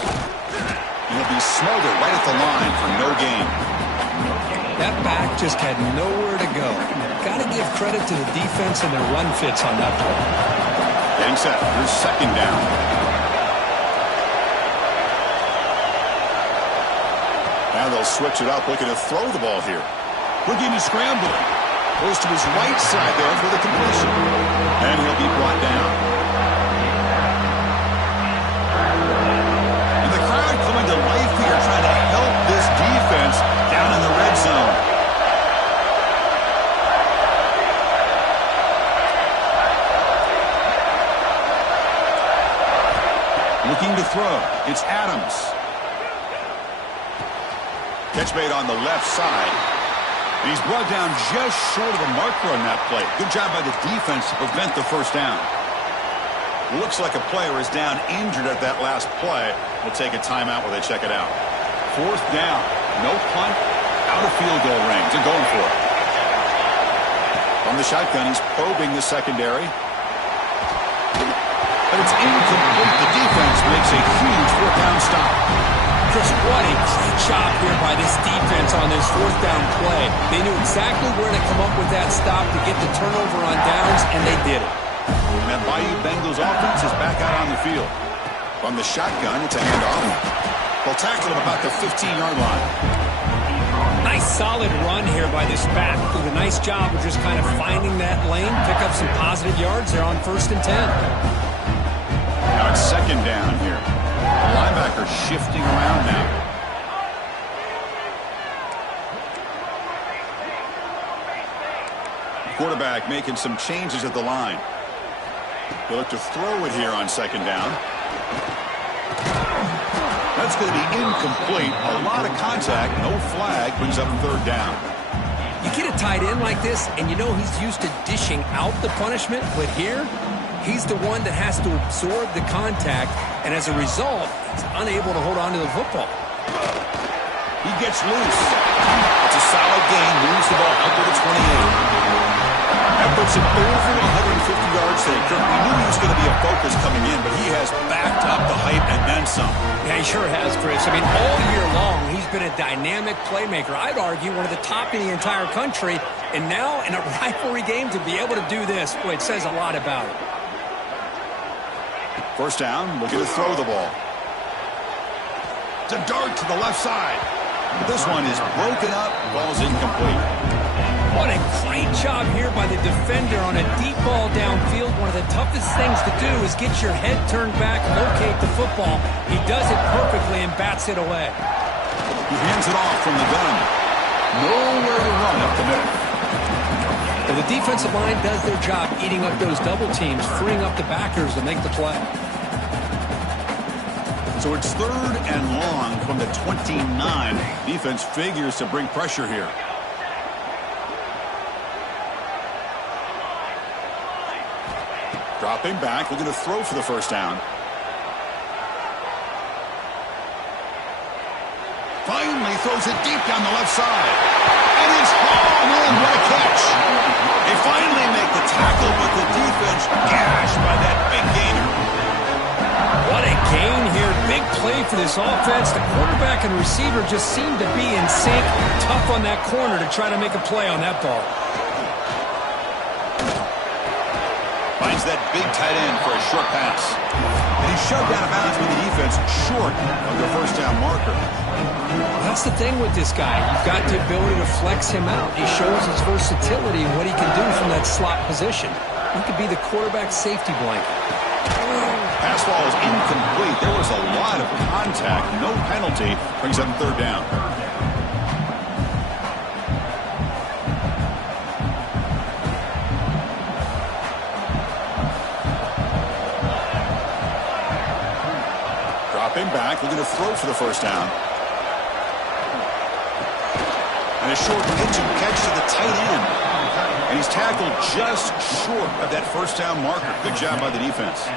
And he'll be smothered right at the line for no gain. That back just had nowhere to go. Got to give credit to the defense and their run fits on that play. Getting set. Here's 2nd down. Now they'll switch it up, looking to throw the ball here. Looking to scramble. Goes to his right side there for the completion. And he'll be brought down. Coming to life here, trying to help this defense down in the red zone. Looking to throw. It's Adams. Catch made on the left side. And he's brought down just short of the marker on that play. Good job by the defense to prevent the first down. Looks like a player is down injured at that last play. We'll take a timeout while they check it out. 4th down. No punt. Out of field goal range. They're going for it. From the shotgun, he's probing the secondary. But it's incomplete. The defense makes a huge 4th down stop. Chris, what a great job here by this defense on this 4th down play. They knew exactly where to come up with that stop to get the turnover on downs, and they did it. And that Bayou Bengals offense is back out on the field. From the shotgun, it's a handoff. They'll tackle him about the 15-yard line. Nice solid run here by this back. Did a nice job of just kind of finding that lane, pick up some positive yards there on 1st and 10. Now it's 2nd down here. The linebacker shifting around now. Quarterback making some changes at the line. They look to throw it here on 2nd down. That's going to be incomplete. A lot of contact. No flag. Brings up 3rd down. You get a tight end like this, and you know he's used to dishing out the punishment. But here, He's the one that has to absorb the contact, and as a result, he's unable to hold on to the football. He gets loose. It's a solid gain. Moves the ball up to the 28. That puts him over 150 yards today. Kirk, we knew he was going to be a focus coming in, but he has backed up the hype and then some. Yeah, he sure has, Chris. I mean, all year long, he's been a dynamic playmaker. I'd argue one of the top in the entire country. And now, in a rivalry game, to be able to do this, boy, it says a lot about it. First down, looking to throw the ball. It's a dart to the left side. But this one is broken up. Ball's incomplete. What a great job here by the defender on a deep ball downfield. One of the toughest things to do is get your head turned back, locate the football. He does it perfectly and bats it away. He hands it off from the gun. Nowhere to run up the middle. Well, the defensive line does their job eating up those double teams, freeing up the backers to make the play. So it's 3rd and long from the 29. Defense figures to bring pressure here. Dropping back, looking to throw for the first down. Finally throws it deep down the left side. And it's hauled in. What a catch. They finally make the tackle, but the defense gashed by that big gainer. What a gain here. Big play for this offense. The quarterback and receiver just seem to be in sync. Tough on that corner to try to make a play on that ball. Finds that big tight end for a short pass. And he's shoved out of bounds with the defense short of the first down marker. That's the thing with this guy. You've got the ability to flex him out. He shows his versatility and what he can do from that slot position. He could be the quarterback's safety blanket. Pass ball is incomplete. There was a lot of contact. No penalty. Brings up 3rd down. Dropping back, looking to throw for the first down. And a short pitch and catch to the tight end. And he's tackled just short of that first down marker. Good job by the defense.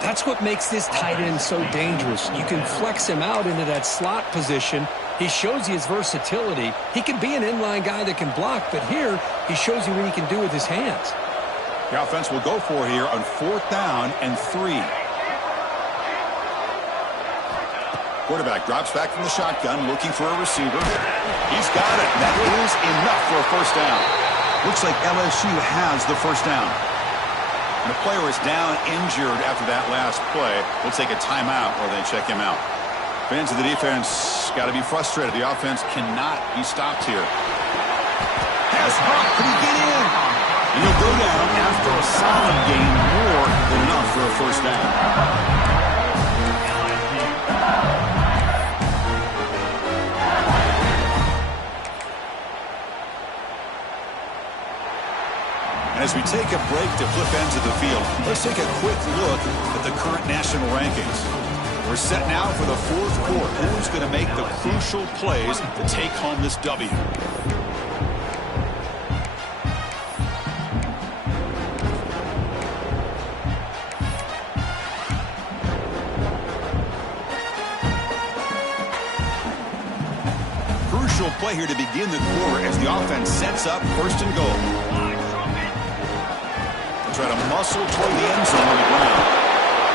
That's what makes this tight end so dangerous. You can flex him out into that slot position. He shows you his versatility. He can be an inline guy that can block, but here he shows you what he can do with his hands. The offense will go for here on 4th down and 3. Quarterback drops back from the shotgun, looking for a receiver. He's got it. That is enough for a first down. Looks like LSU has the first down. And the player is down injured after that last play. We'll take a timeout or then check him out. Fans of the defense got to be frustrated. The offense cannot be stopped here. Pass hop. Could he get in? And he'll go down after a solid gain, more than enough for a first down. As we take a break to flip ends of the field, let's take a quick look at the current national rankings. We're set now for the 4th quarter. Who's going to make the crucial plays to take home this W? Crucial play here to begin the quarter as the offense sets up 1st and goal. Try to muscle toward the end zone on the ground.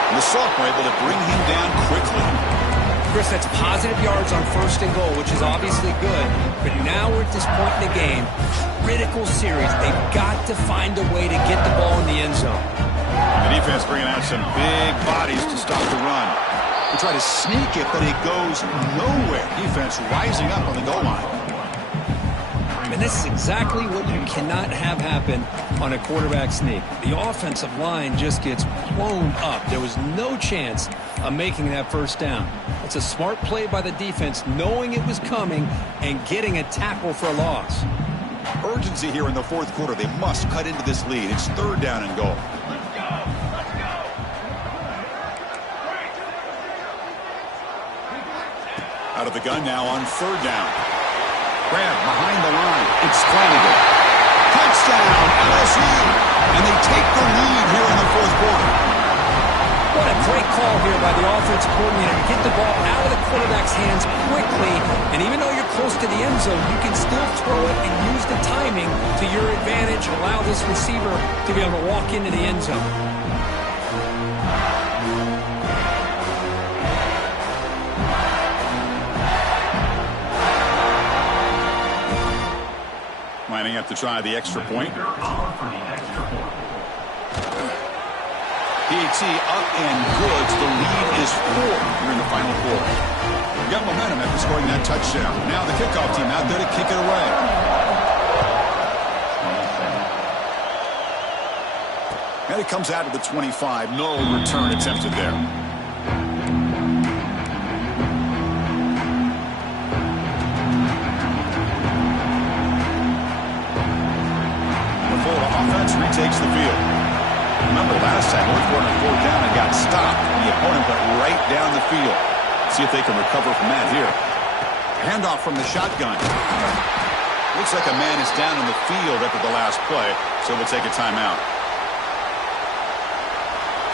And the sophomore able to bring him down quickly. Chris, that's positive yards on 1st and goal, which is obviously good. But now we're at this point in the game. Critical series. They've got to find a way to get the ball in the end zone. The defense bringing out some big bodies to stop the run. They try to sneak it, but it goes nowhere. Defense rising up on the goal line. And this is exactly what you cannot have happen on a quarterback sneak. The offensive line just gets blown up. There was no chance of making that first down. It's a smart play by the defense, knowing it was coming and getting a tackle for a loss. Urgency here in the 4th quarter. They must cut into this lead. It's 3rd down and goal. Out of the gun now on 3rd down. Grab behind the line. It's Flanagan. Touchdown, LSU. And they take the lead here in the fourth quarter. What a great call here by the offensive coordinator to get the ball out of the quarterback's hands quickly. And even though you're close to the end zone, you can still throw it and use the timing to your advantage. Allow this receiver to be able to walk into the end zone. Lining up to try the extra point. PAT up and good. The lead is 4 here in the final quarter. Got momentum after scoring that touchdown. Now the kickoff team out there to kick it away. And it comes out to the 25. No return attempted there. The Florida offense retakes the field. Remember last time, North Florida 4th down and got stopped. The opponent went right down the field. See if they can recover from that here. Handoff from the shotgun. Looks like a man is down in the field after the last play, so we'll take a timeout.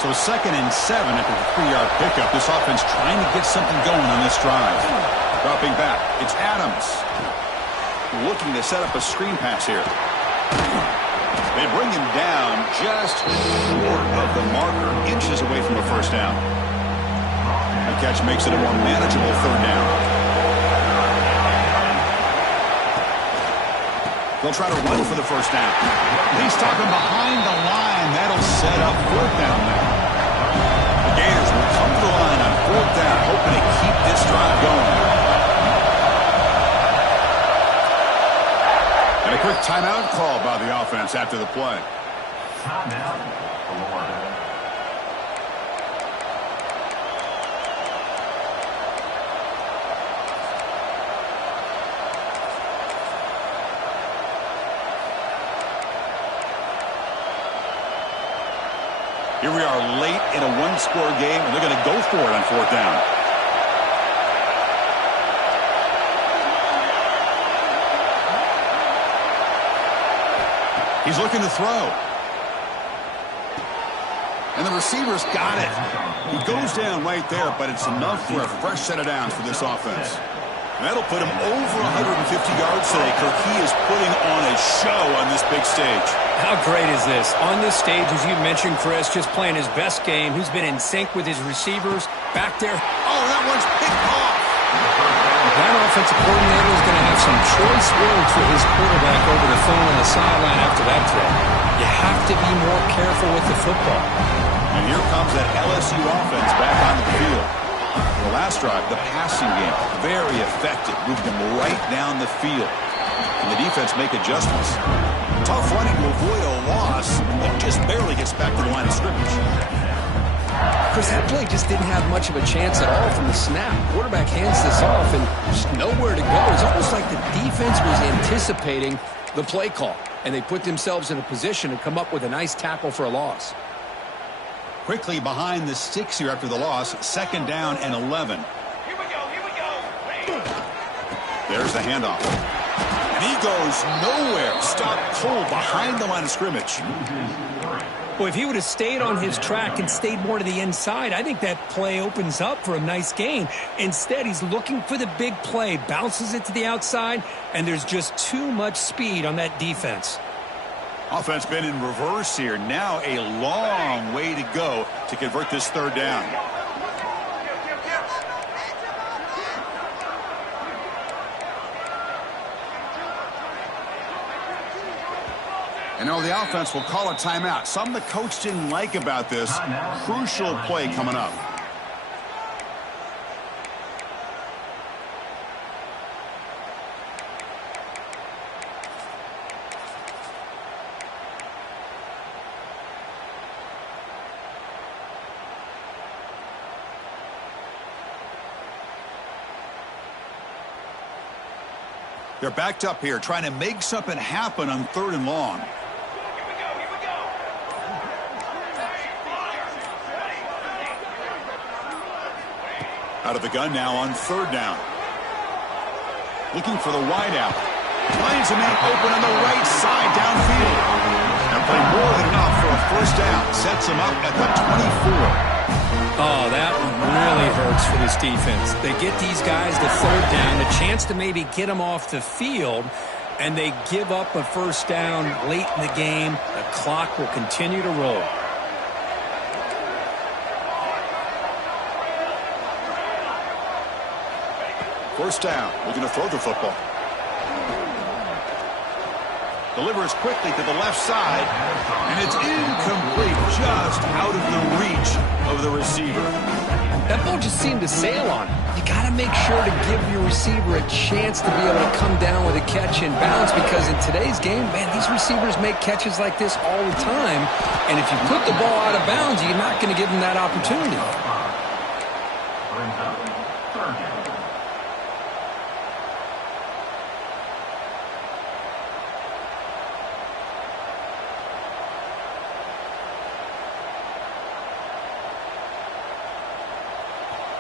So 2nd and 7 after the 3-yard pickup. This offense trying to get something going on this drive. Dropping back, it's Adams. Looking to set up a screen pass here. They bring him down just short of the marker, inches away from a first down. The catch makes it a more manageable 3rd down. They'll try to run for the first down. They stop him behind the line. That'll set up 4th down now. The Gators will come to the line on 4th down, hoping to keep this drive going. And a quick timeout call by the offense after the play. Timeout, Florida. Here we are late in a 1-score game, and they're going to go for it on 4th down. He's looking to throw. And the receiver's got it. He goes down right there, but it's enough for a fresh set of downs for this offense. And that'll put him over 150 yards today. Kirk, he is putting on a show on this big stage. How great is this? On this stage, as you mentioned, Chris, just playing his best game. He's been in sync with his receivers back there. Oh, that one's picked off. That offensive coordinator is going to have some choice words for his quarterback over the phone on the sideline after that throw. You have to be more careful with the football. And here comes that LSU offense back onto the field. The last drive, the passing game, very effective, moving them right down the field. And the defense make adjustments. Tough running to avoid a loss, but just barely gets back to the line of scrimmage. Chris, that play just didn't have much of a chance at all from the snap. Quarterback hands this off and just nowhere to go. It's almost like the defense was anticipating the play call, and they put themselves in a position to come up with a nice tackle for a loss. Quickly behind the sticks here after the loss, 2nd down and 11. Here we go. There's the handoff. And he goes nowhere. Stopped cold behind the line of scrimmage. Well, if he would have stayed on his track and stayed more to the inside, I think that play opens up for a nice gain. Instead, he's looking for the big play, bounces it to the outside, and there's just too much speed on that defense. Offense been in reverse here. Now a long way to go to convert this 3rd down. And now the offense will call a timeout. Something the coach didn't like about this. Crucial play coming up. They're backed up here, trying to make something happen on 3rd and long. Out of the gun now on 3rd down. Looking for the wide out. Finds a man open on the right side downfield. And played more than enough for a first down. Sets him up at the 24. Oh, that one really hurts for this defense. They get these guys the third down, a chance to maybe get them off the field, and they give up a first down late in the game. The clock will continue to roll. First down. Looking to throw the football. Delivers quickly to the left side, and it's incomplete, just out of the reach of the receiver. That ball just seemed to sail on him. You got to make sure to give your receiver a chance to be able to come down with a catch and bounce, because in today's game, man, these receivers make catches like this all the time, and if you put the ball out of bounds, you're not going to give them that opportunity.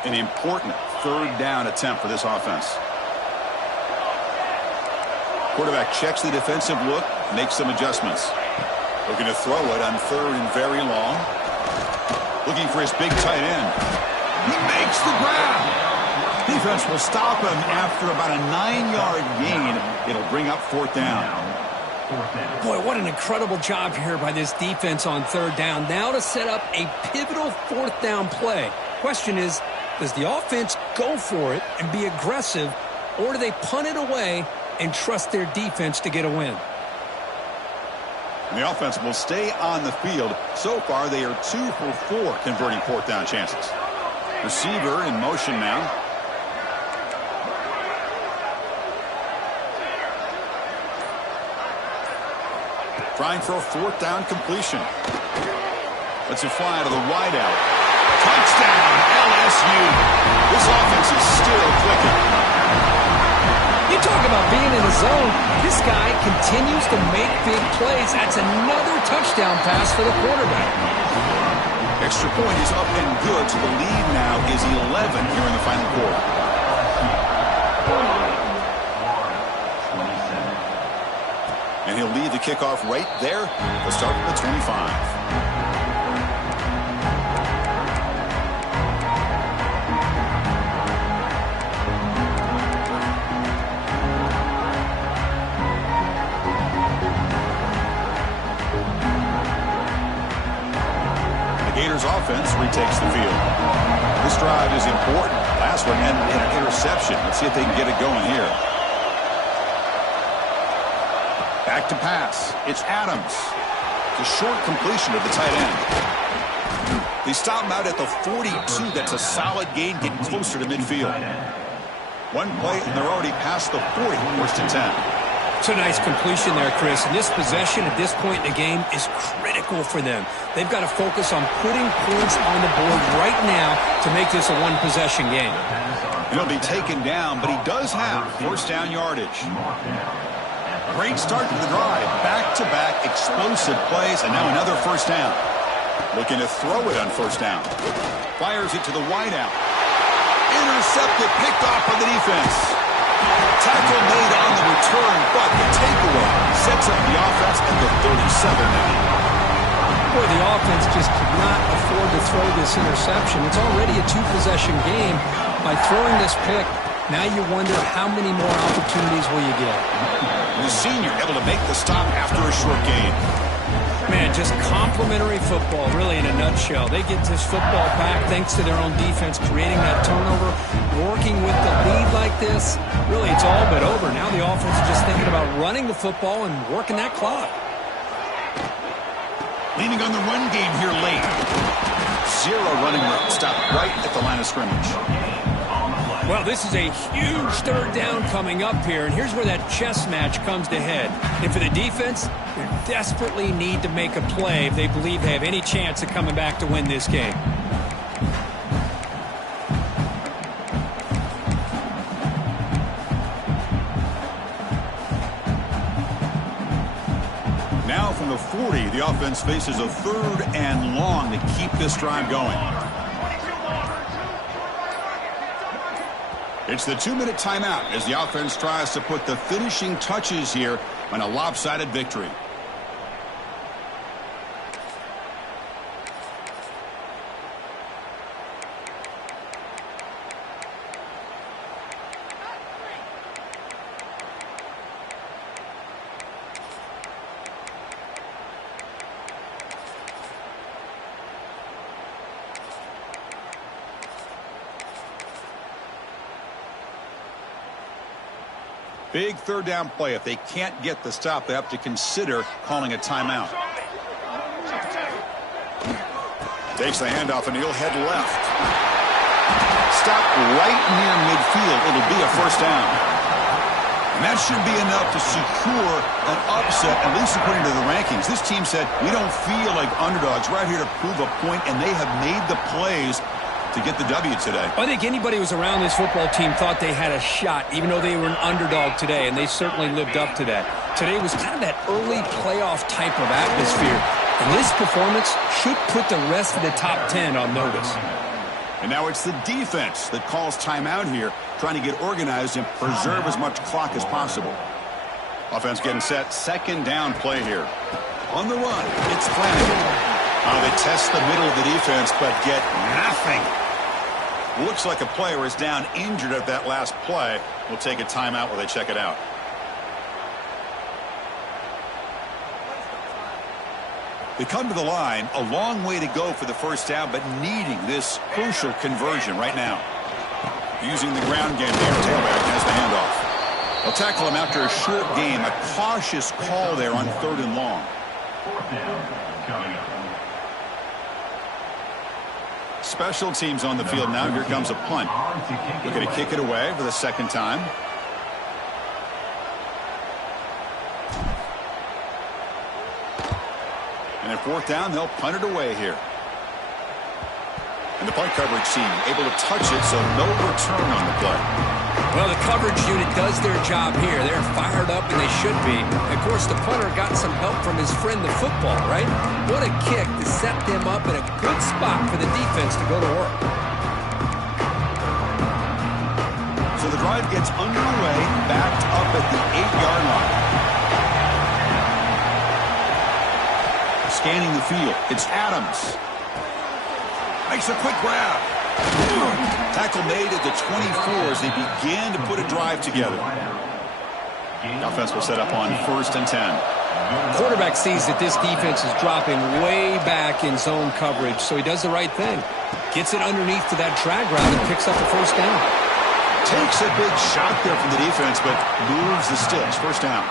An important third down attempt for this offense. Quarterback checks the defensive look, makes some adjustments. Looking to throw it on third and very long. Looking for his big tight end. He makes the grab. Defense will stop him after about a 9-yard gain. It'll bring up fourth down. Boy, what an incredible job here by this defense on third down. Now to set up a pivotal fourth down play. Question is, does the offense go for it and be aggressive, or do they punt it away and trust their defense to get a win? And the offense will stay on the field. So far, they are 2 for 4 converting fourth down chances. Receiver in motion now. Trying for a fourth down completion. Lets it fly to the wideout. Touchdown, LSU. This offense is still clicking. You talk about being in the zone. This guy continues to make big plays. That's another touchdown pass for the quarterback. Extra point is up and good, so the lead now is 11 here in the final quarter. And he'll lead the kickoff right there. They'll start at the 25. Gators offense retakes the field. This drive is important. Last one ended in an interception. Let's see if they can get it going here. Back to pass. It's Adams. It's a short completion of the tight end. They stop him out at the 42. That's a solid gain, getting closer to midfield. One play, and they're already past the 40, first and 10. It's a nice completion there, Chris. And this possession at this point in the game is critical for them. They've got to focus on putting points on the board right now to make this a one-possession game. He'll be taken down, but he does have first down yardage. Great start to the drive. Back-to-back explosive plays, and now another first down. Looking to throw it on first down. Fires it to the wideout. Intercepted, picked off by the defense. Tackle made on the return, but the takeaway sets up the offense at the 37 now. Boy, the offense just could not afford to throw this interception. It's already a two-possession game. By throwing this pick, now you wonder how many more opportunities will you get. The senior able to make the stop after a short gain. Man, just complimentary football, really, in a nutshell. They get this football back thanks to their own defense, creating that turnover, working with the lead like this. Really, it's all but over. Now the offense is just thinking about running the football and working that clock. Leaning on the run game here late. Zero running room. Stop right at the line of scrimmage. Well, this is a huge third down coming up here, and here's where that chess match comes to head. And for the defense, they desperately need to make a play if they believe they have any chance of coming back to win this game. Now from the 40, the offense faces a third and long to keep this drive going. It's the 2-minute timeout as the offense tries to put the finishing touches here on a lopsided victory. Big third down play. If they can't get the stop, they have to consider calling a timeout. Takes the handoff and he'll head left. Stop right near midfield. It'll be a first down. And that should be enough to secure an upset, at least according to the rankings. This team said, we don't feel like underdogs. We're out here to prove a point, and they have made the plays to get the W today. I think anybody who was around this football team thought they had a shot, even though they were an underdog today, and they certainly lived up to that. Today was kind of that early playoff type of atmosphere, and this performance should put the rest of the top 10 on notice. And now it's the defense that calls timeout here, trying to get organized and preserve as much clock as possible. Offense getting set, second down play here. On the run, it's Flanagan. They test the middle of the defense, but get nothing. Looks like a player is down injured at that last play. We'll take a timeout while they check it out. They come to the line, a long way to go for the first down, but needing this crucial conversion right now. Using the ground game there, tailback has the handoff. They'll tackle him after a short game, a cautious call there on 3rd and long. Fourth down coming up. Special teams on the field now. Here comes a punt. Looking to kick it away for the second time. And at 4th down, they'll punt it away here. And the punt coverage team able to touch it, so no return on the play. Well, the coverage unit does their job here. They're fired up, and they should be. Of course, the punter got some help from his friend, the football, right? What a kick to set them up in a good spot for the defense to go to work. So the drive gets underway, backed up at the 8-yard line. Scanning the field, it's Adams. Makes a quick grab. Tackle made at the 24 as they began to put a drive together. The offense will set up on 1st and 10. Quarterback sees that this defense is dropping way back in zone coverage, so he does the right thing. Gets it underneath to that drag route and picks up the first down. Takes a big shot there from the defense, but moves the sticks. First down.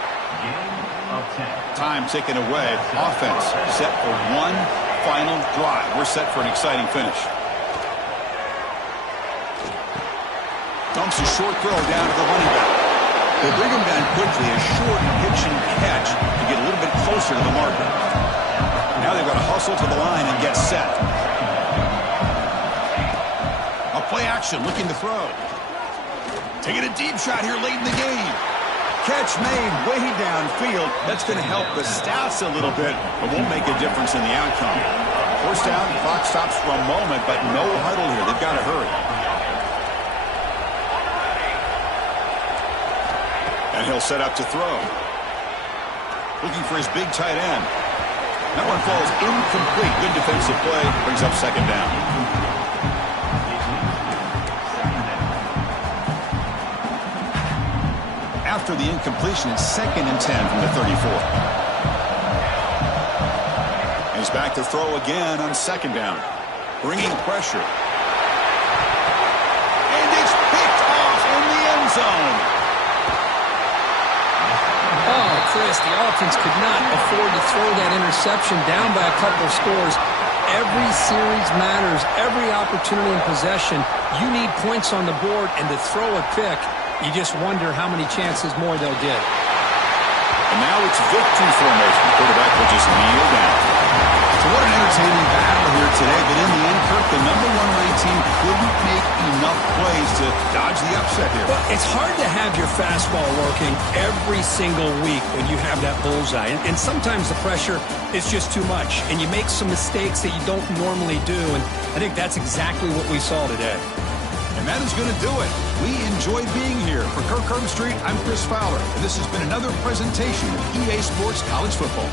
Time taken away. Offense set for one final drive. We're set for an exciting finish. Dumps a short throw down to the running back. They bring him down quickly, a short pitch and catch to get a little bit closer to the marker. Now they've got to hustle to the line and get set. A play action, looking to throw. Taking a deep shot here late in the game. Catch made way downfield. That's going to help the stats a little bit, but won't make a difference in the outcome. First down, the clock stops for a moment, but no huddle here. They've got to hurry. And he'll set up to throw. Looking for his big tight end. That one falls incomplete. Good defensive play. Brings up second down. After the incompletion, it's 2nd and 10 from the 34. He's back to throw again on 2nd down. Bringing pressure. And it's picked off in the end zone. Oh, Chris, the offense could not afford to throw that interception down by a couple of scores. Every series matters. Every opportunity in possession, you need points on the board, and to throw a pick, you just wonder how many chances more they'll get. And now it's victory formation. The quarterback will just kneel down. So what an entertaining battle here today. But in the end, Kirk, the #1 ranked team couldn't make enough plays to dodge the upset here. Well, it's hard to have your fastball working every single week when you have that bullseye. And sometimes the pressure is just too much. And you make some mistakes that you don't normally do. And I think that's exactly what we saw today. And that is going to do it. We enjoyed being here. For Kirk Herbstreit, I'm Chris Fowler, and this has been another presentation of EA Sports College Football.